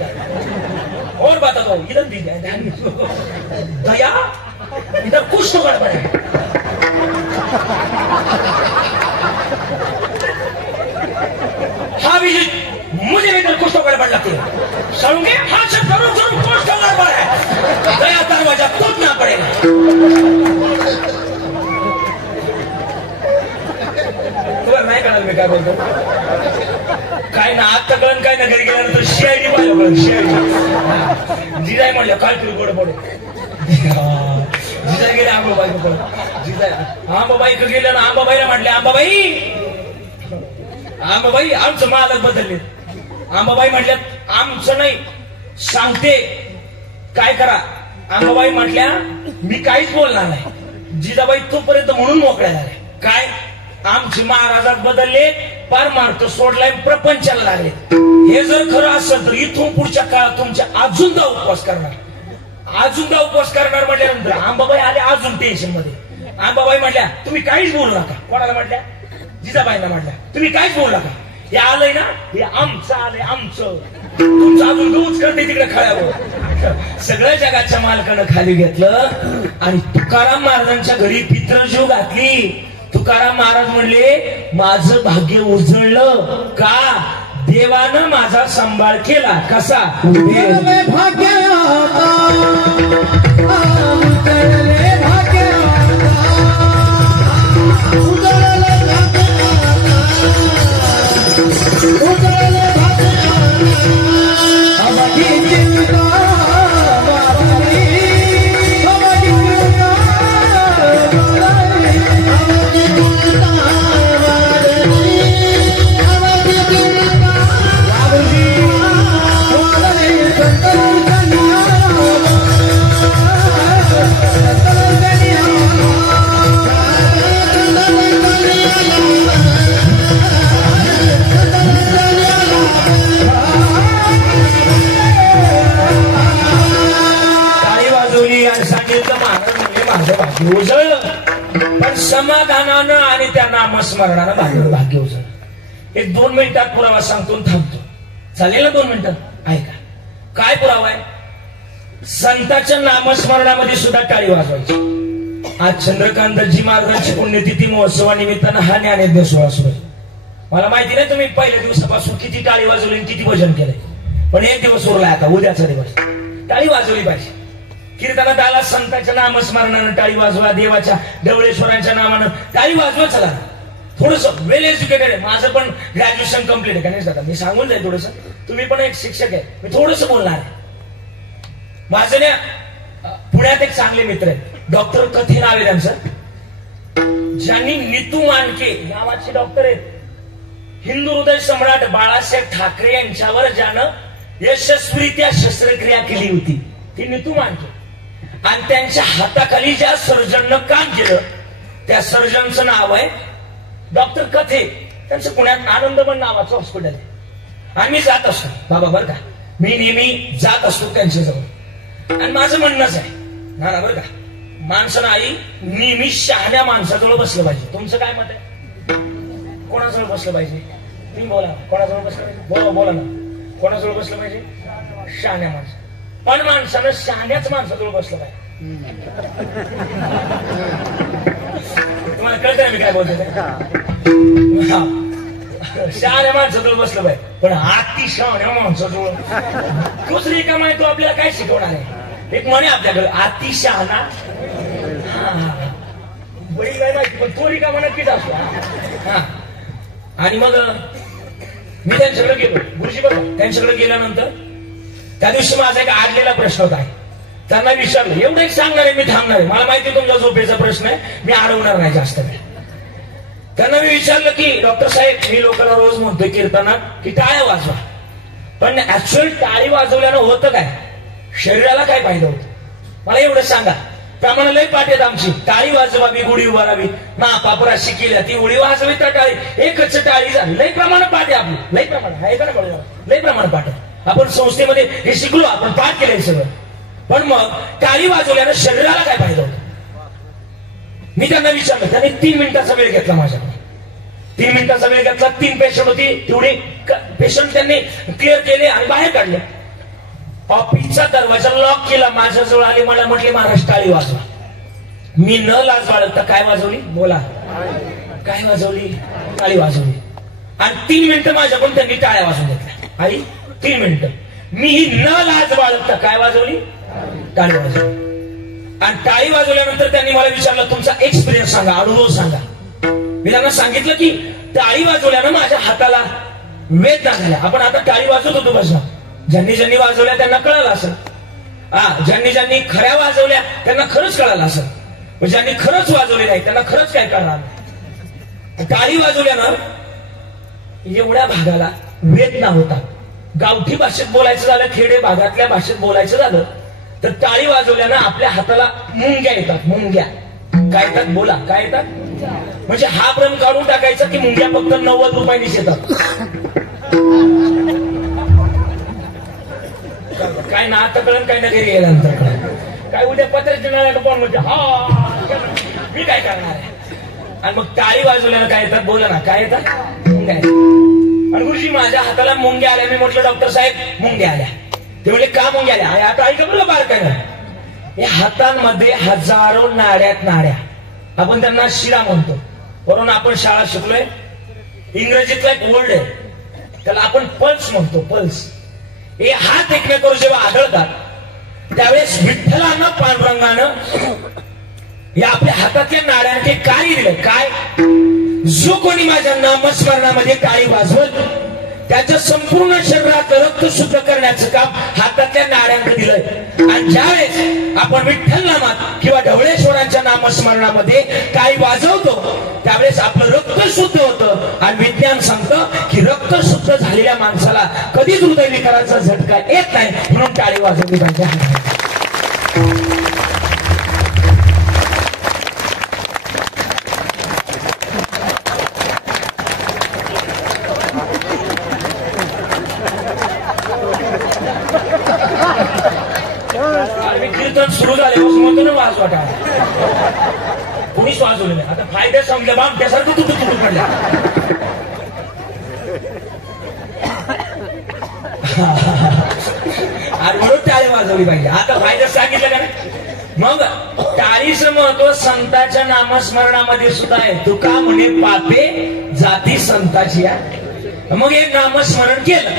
और बता दो इधर भी दया इधर कुछ तो गड़बड़ है। हाँ विजय मुझे भी कुछ तो गड़बड़ लगती है। सुनोगे हाँ सब जरूर जरूर कुछ तो गड़बड़ है। दया दरवाजा तोड़ना पड़ेगा। तुम्हाला नाही कळलं मी काय बोलतो काय ना आत कळण काय ना घरी गेल्यानंतर शिआयडी पाहिलं शिआयडी जिजाई म्हणलं काय तुला गोड पडे जिजाई गेले आंबाबाई जिजाई आंबाबाईकडे गेलं ना आंबाबाईला म्हटले आंबाबाई आमचं मालक बदलले। आंबाबाई म्हटल्यात आमचं नाही सांगते काय करा। आंबाबाई म्हटल्या मी काहीच बोलणार नाही। जिजाबाई तोपर्यंत म्हणून मोकळ्या झाल्या काय आमचे महाराजात बदलले पार मार्ग सोडलाय प्रपंचाला लागले। हे जर खरं असेल तर इथून पुढच्या काळात तुमच्या अजूनदा उपवास करणार म्हटल्यानंतर आंबाबाई आले अजून टेन्शन मध्ये। आंबाबाई म्हटल्या तुम्ही काहीच बोलू नका। कोणाला म्हटल्या जिजाबाईंना म्हटल्या तुम्ही काहीच बोलू नका। हे आलंय ना हे आमचं आलंय आमचं तुमचं अजून गऊच करते तिकडे खळ्यावर। सगळ्या जगाच्या मालकानं खाली घेतलं आणि तुकाराम महाराजांच्या घरी पितृजीव घातली। तुकाराम महाराज म्हणले माझं भाग्य उजळलं का देवानं माझा सांभाळ केला कसा भाग्य उजळलं पण समाधानानं आणि त्या नामस्मरणानं भाग्य उजळलं। एक 2 मिनिटात पुरावा सांगतो थांबतो चालेल ना 2 मिनिटात ऐका काय पुरावा आहे। संतांच्या नामस्मरणामध्ये सुद्धा टाळी वाजवायची। आज चंद्रकांतजी महाराजांची पुण्यतिथी महोत्सवानिमित्तानं हा ज्ञानयज्ञ सोहळा सुरू आहे। मला माहिती नाही तुम्ही पहिल्या दिवसापासून किती टाळी वाजवली किती भजन केलंय पण एक दिवस उरलाय आता उद्याचा दिवस टाळी वाजवली पाहिजे। कीर्तनात आला संतांच्या नामस्मरणानं टाळी वाजवा देवाच्या ढवळेश्वरांच्या नामानं टाळी वाजवा। चला थोडस वेल एज्युकेटेड आहे माझं पण ग्रॅज्युएशन कम्प्लीट आहे गणेश दादा मी सांगून जाईल थोडस तुम्ही पण एक शिक्षक आहे मी थोडस बोलणार आहे। माझे ना पुण्यात एक चांगले मित्र आहेत डॉक्टर कथे नाव आहे त्यांचं ज्यांनी नीतू मानके नावाचे डॉक्टर आहेत। हिंदू हृदय सम्राट बाळासाहेब ठाकरे यांच्यावर ज्यानं यशस्वीरित्या शस्त्रक्रिया केली होती ती नीतू मानके आणि त्यांच्या हाताखाली ज्या सर्जननं काम केलं त्या सर्जनचं नाव आहे डॉक्टर कथे। त्यांचं पुण्यात आनंदवन नावाचं हॉस्पिटल आहे आणि मी जात असतो बाबा बरं का मी नेहमी जात असतो त्यांच्याजवळ आणि माझं म्हणणंच आहे ना बरं का माणसानं आई नेहमी शहाण्या माणसाजवळ बसलं पाहिजे। तुमचं काय मत आहे कोणाजवळ बसलं पाहिजे तुम्ही बोला कोणाजवळ बसलं पाहिजे बोला ना कोणाजवळ बसलं पाहिजे शहाण्या माणसं पण माणसानं शहाण्याच माणसाजवळ बसलं पाहिजे। तुम्हाला कळतं ना मी काय बोलतो शहाण्या माणसाजवळ बसलं पाहिजे पण अति शहाण्या माणसाजवळ दुसरी का माहिती आपल्याला काय शिकवणार आहे एक म्हणे आपल्याकडे अति शहाणा बळी काय माहिती पण थोडी का म्हणत किती असतो। आणि मग मी त्यांच्याकडे गेलो गुरुजी बघा त्यांच्याकडे गेल्यानंतर त्या दिवशी माझा एक आडलेला प्रश्न होता त्यांना विचारलं एवढं एक सांगणार आहे मी थांबणार आहे मला माहिती तुमच्या झोपेचा प्रश्न आहे मी अडवणार नाही जास्त वेळ। त्यांना मी विचारलं की डॉक्टर साहेब मी लोकांना रोज म्हणतोय कीर्तनात की टाळ्या वाजवा पण ऍक्च्युअल टाळी वाजवल्यानं होतं काय शरीराला काय फायदा होतो मला एवढं सांगा। त्यामुळे लय पाठ आहेत आमची टाळी वाजवावी गुढी उभारावी ना पापराशी केल्या ती उडी वाजवी तर टाळी एकच टाळी झाली लय प्रमाण पाठ आहे आपली लय प्रमाण आहे का ना लय प्रमाण पाठ आहे आपण संस्थेमध्ये हे शिकलो आपण पाठ केलंय सगळं पण मग टाळी वाजवल्यानं शरीराला काय फायदा होतो मी त्यांना विचारलं त्यांनी 3 मिनिटाचा वेळ घेतला माझ्याकडे 3 मिनिटाचा वेळ घेतला 3 पेशंट होती तेवढे पेशंट त्यांनी क्लिअर केले आणि बाहेर काढले ऑफिसचा दरवाजा लॉक केला, माझ्याजवळ आले, मला म्हटले महाराज टाळी वाजवा. मी न लाज बाळगता काय वाजवली? बोला, काय वाजवली? टाळी वाजवली. आणि 3 मिनिटं माझ्याकडून त्यांनी टाळ्या वाजवून घेतल्या. आई 3 मिनिटं मी न लाज बाळगता काय वाजवली? टाळी वाजवली. आणि टाळी वाजवल्यानंतर त्यांनी मला विचारलं तुमचा एक्सपिरियन्स सांगा, अनुभव सांगा. मी त्यांना सांगितलं की टाळी वाजवल्यानं माझ्या हाताला वेदना झाल्या. आपण आता टाळी वाजवत होतो बस, ज्यांनी ज्यांनी वाजवल्या त्यांना कळालं असं. ज्यांनी ज्यांनी खऱ्या वाजवल्या त्यांना खरंच कळालं असं. ज्यांनी खरंच वाजवले नाही त्यांना खरंच काय कळणार. टाळी वाजवल्यानं एवढ्या भागाला वेदना होता. गावठी भाषेत बोलायचं झालं, खेडे भागातल्या भाषेत बोलायचं झालं तर टाळी वाजवल्यानं आपल्या हाताला मुंग्या येतात. मुंग्या काय येतात? बोला, काय येतात? म्हणजे हा भ्रम काढून टाकायचा की मुंग्या फक्त 90 रुपयांनीच येतात. काय ना आता कळण, काय ना घरी गेल्यानंतर कळण. काय उद्या पत्राच्या नळ्याला कोण म्हणजे हा मी काय करणार आहे. आणि मग टाळी वाजवल्यानं काय येतात? बोला ना, काय येतात? मुंग्या. आणि गुरुजी माझ्या हाताला मुंग्या आल्या. मी म्हटलं डॉक्टर साहेब मुंग्या आल्या. ते म्हणजे का मुंग्या आल्या? आता ऐका बरं बारकाईनं. या हातांमध्ये हजारो नाड्यात नाड्या, आपण त्यांना शिरा म्हणतो. वरून आपण शाळा शिकलोय, इंग्रजीतला एक वर्ड आहे त्याला आपण पल्स म्हणतो. पल्स. हे हात एकमेकावर जेव्हा आढळतात त्यावेळेस विठ्ठलानं पांडुरंगानं या आपल्या हातातल्या नाड्यांचे कार्य दिलं. काय? जो कोणी माझ्या नामस्मरणामध्ये टाळी वाजवल त्याचं संपूर्ण शरीरात रक्त शुद्ध करण्याचं काम हातातल्या नाड्यांकडे दिलंय. आणि ज्यावेळेस आपण विठ्ठल नामात किंवा ढवळेश्वरांच्या नामस्मरणामध्ये टाळी वाजवतो त्यावेळेस आपलं रक्त शुद्ध होतं. आणि विज्ञान सांगतं की रक्त शुद्ध झालेल्या माणसाला कधीच हृदयविकाराचा झटका येत नाही. म्हणून टाळी वाजवली पाहिजे. कीर्तन सुरू झाल्यापासून म्हणतो ना वाज वाटा, कोणीच वाजवलं नाही. आता फायदे समजले बाम त्यासारखं तुटू तुटू पडल्या. आणि म्हणून टाळी वाजवली पाहिजे. आता फायदा सांगितलं का नाही. मग टाळीचं महत्व संतांच्या नामस्मरणामध्ये सुद्धा आहे. तुका म्हणे पापे जाती संताची आहे. मग एक नामस्मरण केलं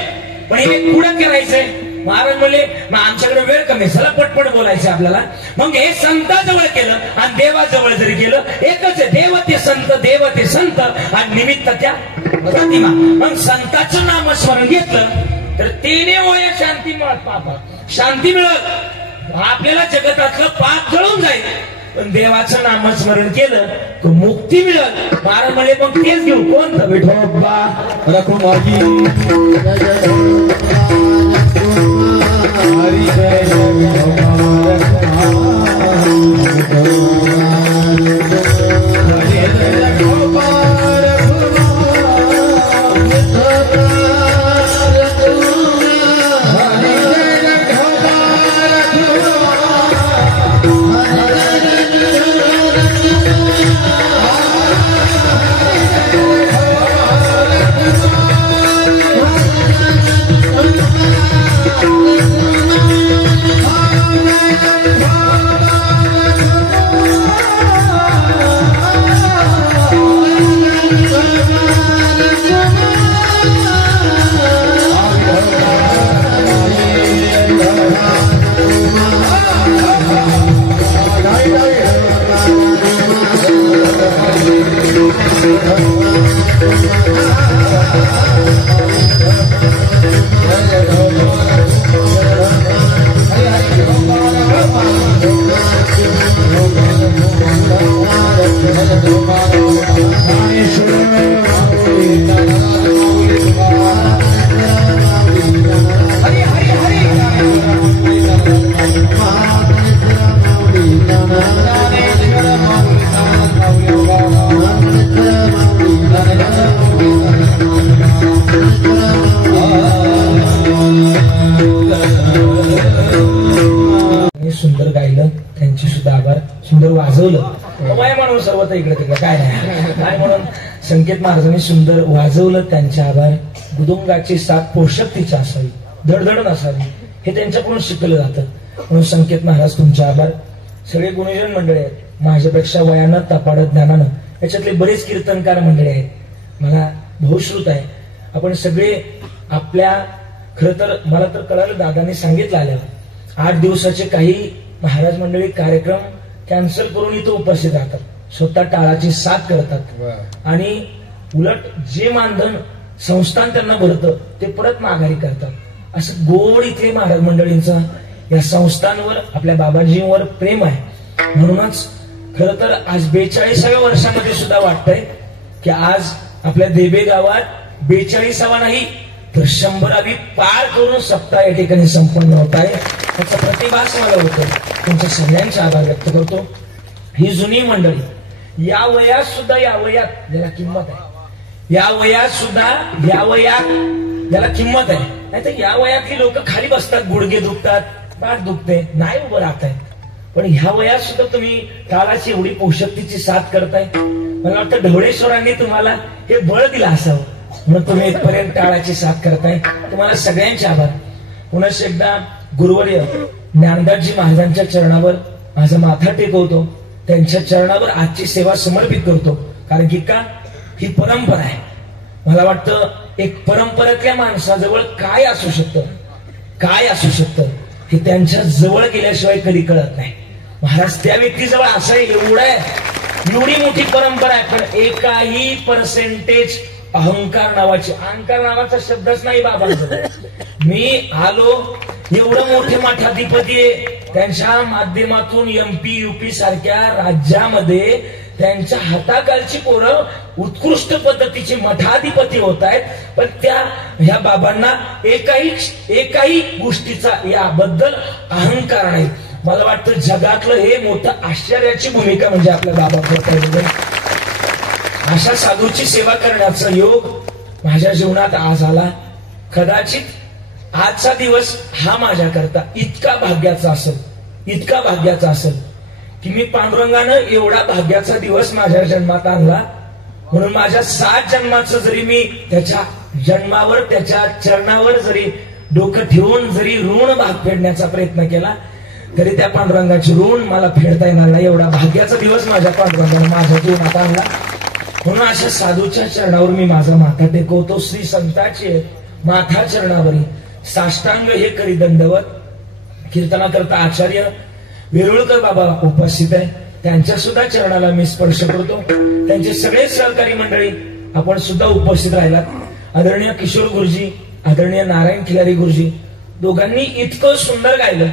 पण हे पुढं करायचंय. महाराज म्हणले मग आमच्याकडे वेळ कमी, चला पटपट बोलायचं आपल्याला. मग हे संताजवळ केलं आणि देवाजवळ जरी केलं एकच आहे. देव ते संत, देव ते संत आणि निमित्त त्या प्रतिमा. मग संताचं नामस्मरण घेतलं तर 3 ओळे शांती मिळत. पापा शांती मिळत, आपल्याला जगतातलं पाप जळून जाईल. पण देवाचं नामस्मरण केलं तर मुक्ती मिळत. महाराज म्हणले मग तेच घेऊ. कोणतं? विठोबा रखुमाई हरी जय सुंदर गायलं, त्यांची सुद्धा आभार. सुंदर वाजवलं काय म्हणून सर्व तर इकडे तिकडे काय नाही काय म्हणून संकेत महाराजांनी सुंदर वाजवलं, त्यांचे आभार. गुदुंगाची साथ पोषक तिची असावी, धडधड नसावी. हे त्यांच्याकडून शिकलं जातं. म्हणून संकेत महाराज तुमचे आभार. सगळे गुणीजन मंडळी आहेत माझ्यापेक्षा वयानं तपाडत ज्ञानानं. याच्यातले बरेच कीर्तनकार मंडळी आहेत. मला बहुश्रुत आहे आपण सगळे आपल्या खरं तर मला तर कळालं दादांनी सांगितलं आल्यावर 8 दिवसाचे काही महाराज मंडळी कार्यक्रम कॅन्सल करून इथं उपस्थित राहतात. स्वतः टाळाची साथ करतात आणि उलट जे मानधन संस्थान त्यांना भरतं ते परत माघारी करतात. असं गोड इथले महाराज मंडळींचा या संस्थांवर आपल्या बाबाजींवर प्रेम आहे. म्हणूनच खरं तर आज 42व्या वर्षामध्ये सुद्धा वाटतंय की आज आपल्या देबे गावात 42वा नाही तर 100वी पार करून सप्ताह या ठिकाणी संपन्न होत आहे. त्याचा प्रतिभास मला होतं. तुमच्या सगळ्यांचे आभार व्यक्त करतो. ही जुनी मंडळी या वयात सुद्धा या वयात ज्याला किंमत आहे या वयात सुद्धा या वयात ज्याला किंमत आहे. नाही तर या वयातली लोक खाली बसतात गुडघे दुखतात पाठ दुखते नाही उभं राहत आहेत. पण ह्या वयात सुद्धा तुम्ही काळाची एवढी पोषकतेची साथ करताय. मला वाटतं ढवळेश्वरांनी तुम्हाला हे बळ दिलं असावं म्हणून तुम्ही इथपर्यंत काळाची साथ करताय. तुम्हाला सगळ्यांचे आभार. पुन्हा एकदा गुरुवर्य ज्ञानदासजी महाराजांच्या चरणावर माझा माथा टेकवतो. त्यांच्या चरणावर आजची सेवा समर्पित करतो. कारण की का ही परंपरा आहे. मला वाटतं एक परंपरेतल्या माणसाजवळ काय असू शकतं हे त्यांच्या जवळ गेल्याशिवाय कधी कळत नाही. महाराज त्या व्यक्तीजवळ असं एवढं आहे एवढी मोठी परंपरा आहे पण एकाही पर्सेंटेज अहंकार नावाचा शब्दच नाही बाबांजवळ. मी आलो एवढं मोठे मठाधिपती आहे त्यांच्या माध्यमातून MP UP सारख्या राज्यामध्ये त्यांच्या हाताखालची पोरं उत्कृष्ट पद्धतीचे मठाधिपती होत आहेत. पण ह्या बाबांना एकाही गोष्टीचा याबद्दल अहंकार नाही. मला वाटतं जगातलं हे मोठं आश्चर्याची भूमिका म्हणजे आपल्या बाबा. अशा साधूची सेवा करण्याचा योग माझ्या जीवनात आज आला. कदाचित आजचा दिवस हा माझ्याकरता इतका भाग्याचा असेल की मी पांडुरंगानं एवढा भाग्याचा दिवस माझ्या जन्मात आणला. म्हणून माझ्या 7 जन्माचं जरी मी त्याच्या जन्मावर त्याच्या चरणावर जरी डोकं ठेवून जरी ऋण भाग फेडण्याचा प्रयत्न केला तरी त्या पांडुरंगाची ऋण मला फेडता येणार नाही. एवढा भाग्याचा दिवस माझ्या पांडुरंगानं माझ्या जीवनात आणला. म्हणून अशा साधूच्या चरणावर मी माझा माथा टेकवतो. श्री संतांचे माथा चरणावरी साष्टांग हे करी दंडवत. कीर्तनाकरता आचार्य वेरुळकर बाबा उपस्थित आहे. त्यांच्या सुद्धा चरणाला मी स्पर्श करतो. त्यांचे सगळे सहकारी मंडळी आपण सुद्धा उपस्थित राहिलात. आदरणीय किशोर गुरुजी आदरणीय नारायण खिलारी गुरुजी दोघांनी इतकं सुंदर गायलं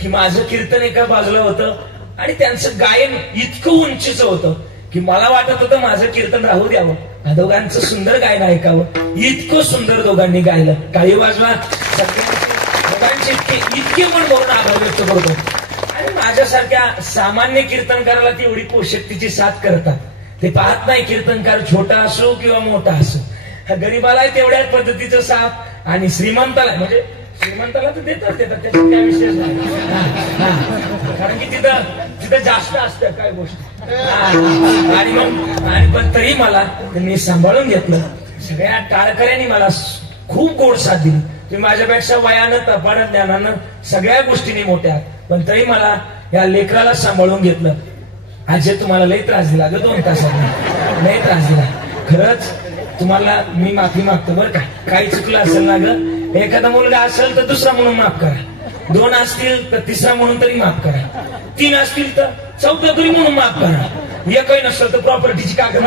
की माझं कीर्तन एका बाजूला होतं आणि त्यांचं गायन इतकं उंचीचं होतं की मला वाटत होतं माझं कीर्तन राहू द्यावं दोघांचं सुंदर गायन ऐकावं. इतकं सुंदर दोघांनी गायलं. काही बाजूला दोघांचे इतके पण म्हणून आभार व्यक्त करतो. आणि माझ्यासारख्या सामान्य कीर्तनकाराला ती एवढी पोषकतेची साथ करतात. ते पाहत नाही कीर्तनकार छोटा असो किंवा मोठा असो. गरीबाला तेवढ्याच पद्धतीचं साथ आणि श्रीमंताला तर देतात त्याच्यात काय विशेष नाही. कारण की तिथं जास्त असतं काय गोष्टी. आणि पण तरी मला त्यांनी सांभाळून घेतलं. सगळ्या टाळकऱ्यांनी मला खूप गोड साथ दिली. तुम्ही माझ्यापेक्षा वयानं तपानं ज्ञानानं सगळ्या गोष्टींनी मोठ्या पण तरी मला या लेकराला सांभाळून घेतलं. आज तुम्हाला लई त्रास दिला ग 2 तासात लई त्रास दिला. खरंच तुम्हाला मी माफी मागतो बरं का. काही चुकलं असेल ना ग. एखादा मुलगा असेल तर दुसरा म्हणून माफ करा. 2 असतील तर तिसरा म्हणून तरी माफ करा. 3 असतील तर 4था तरी म्हणून माफ करा. एकही नसेल तर प्रॉपर्टीची कागद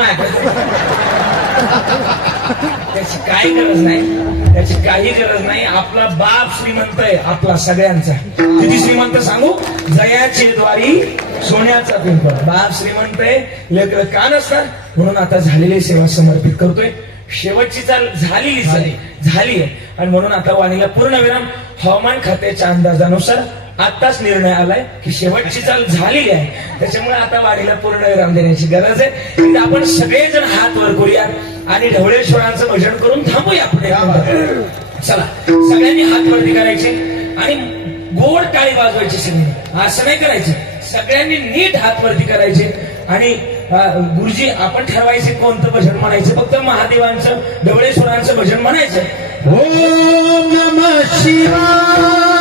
त्याची काही गरज नाही. आपला बाप श्रीमंत आहे आपला सगळ्यांचा. किती श्रीमंत सांगू. जयाची द्वारी सोन्याचा पिंपळ. बाप श्रीमंत आहे लेकर का नसतात. म्हणून आता झालेली सेवा समर्पित करतोय. शेवटची चाल झाली आहे आणि म्हणून आता वाणीला पूर्ण विराम. हवामान खात्याच्या अंदाजानुसार आताच निर्णय आलाय की शेवटची चाल झालेली आहे. त्याच्यामुळे आता वाणीला पूर्ण विराम देण्याची गरज आहे. आपण सगळेजण हात वर करूया आणि ढवळेश्वरांचं भजन करून थांबूया पुढे. चला सगळ्यांनी हात वरती करायचे आणि गोड टाळी वाजवायची. सगळ्यांनी असं नाही करायचं. सगळ्यांनी नीट हात वरती करायचे आणि गुरुजी आपण ठरवायचे कोणतं भजन म्हणायचं. फक्त महादेवांचं ढवळेश्वरांचं भजन म्हणायचं. ओम नमः शिवाय.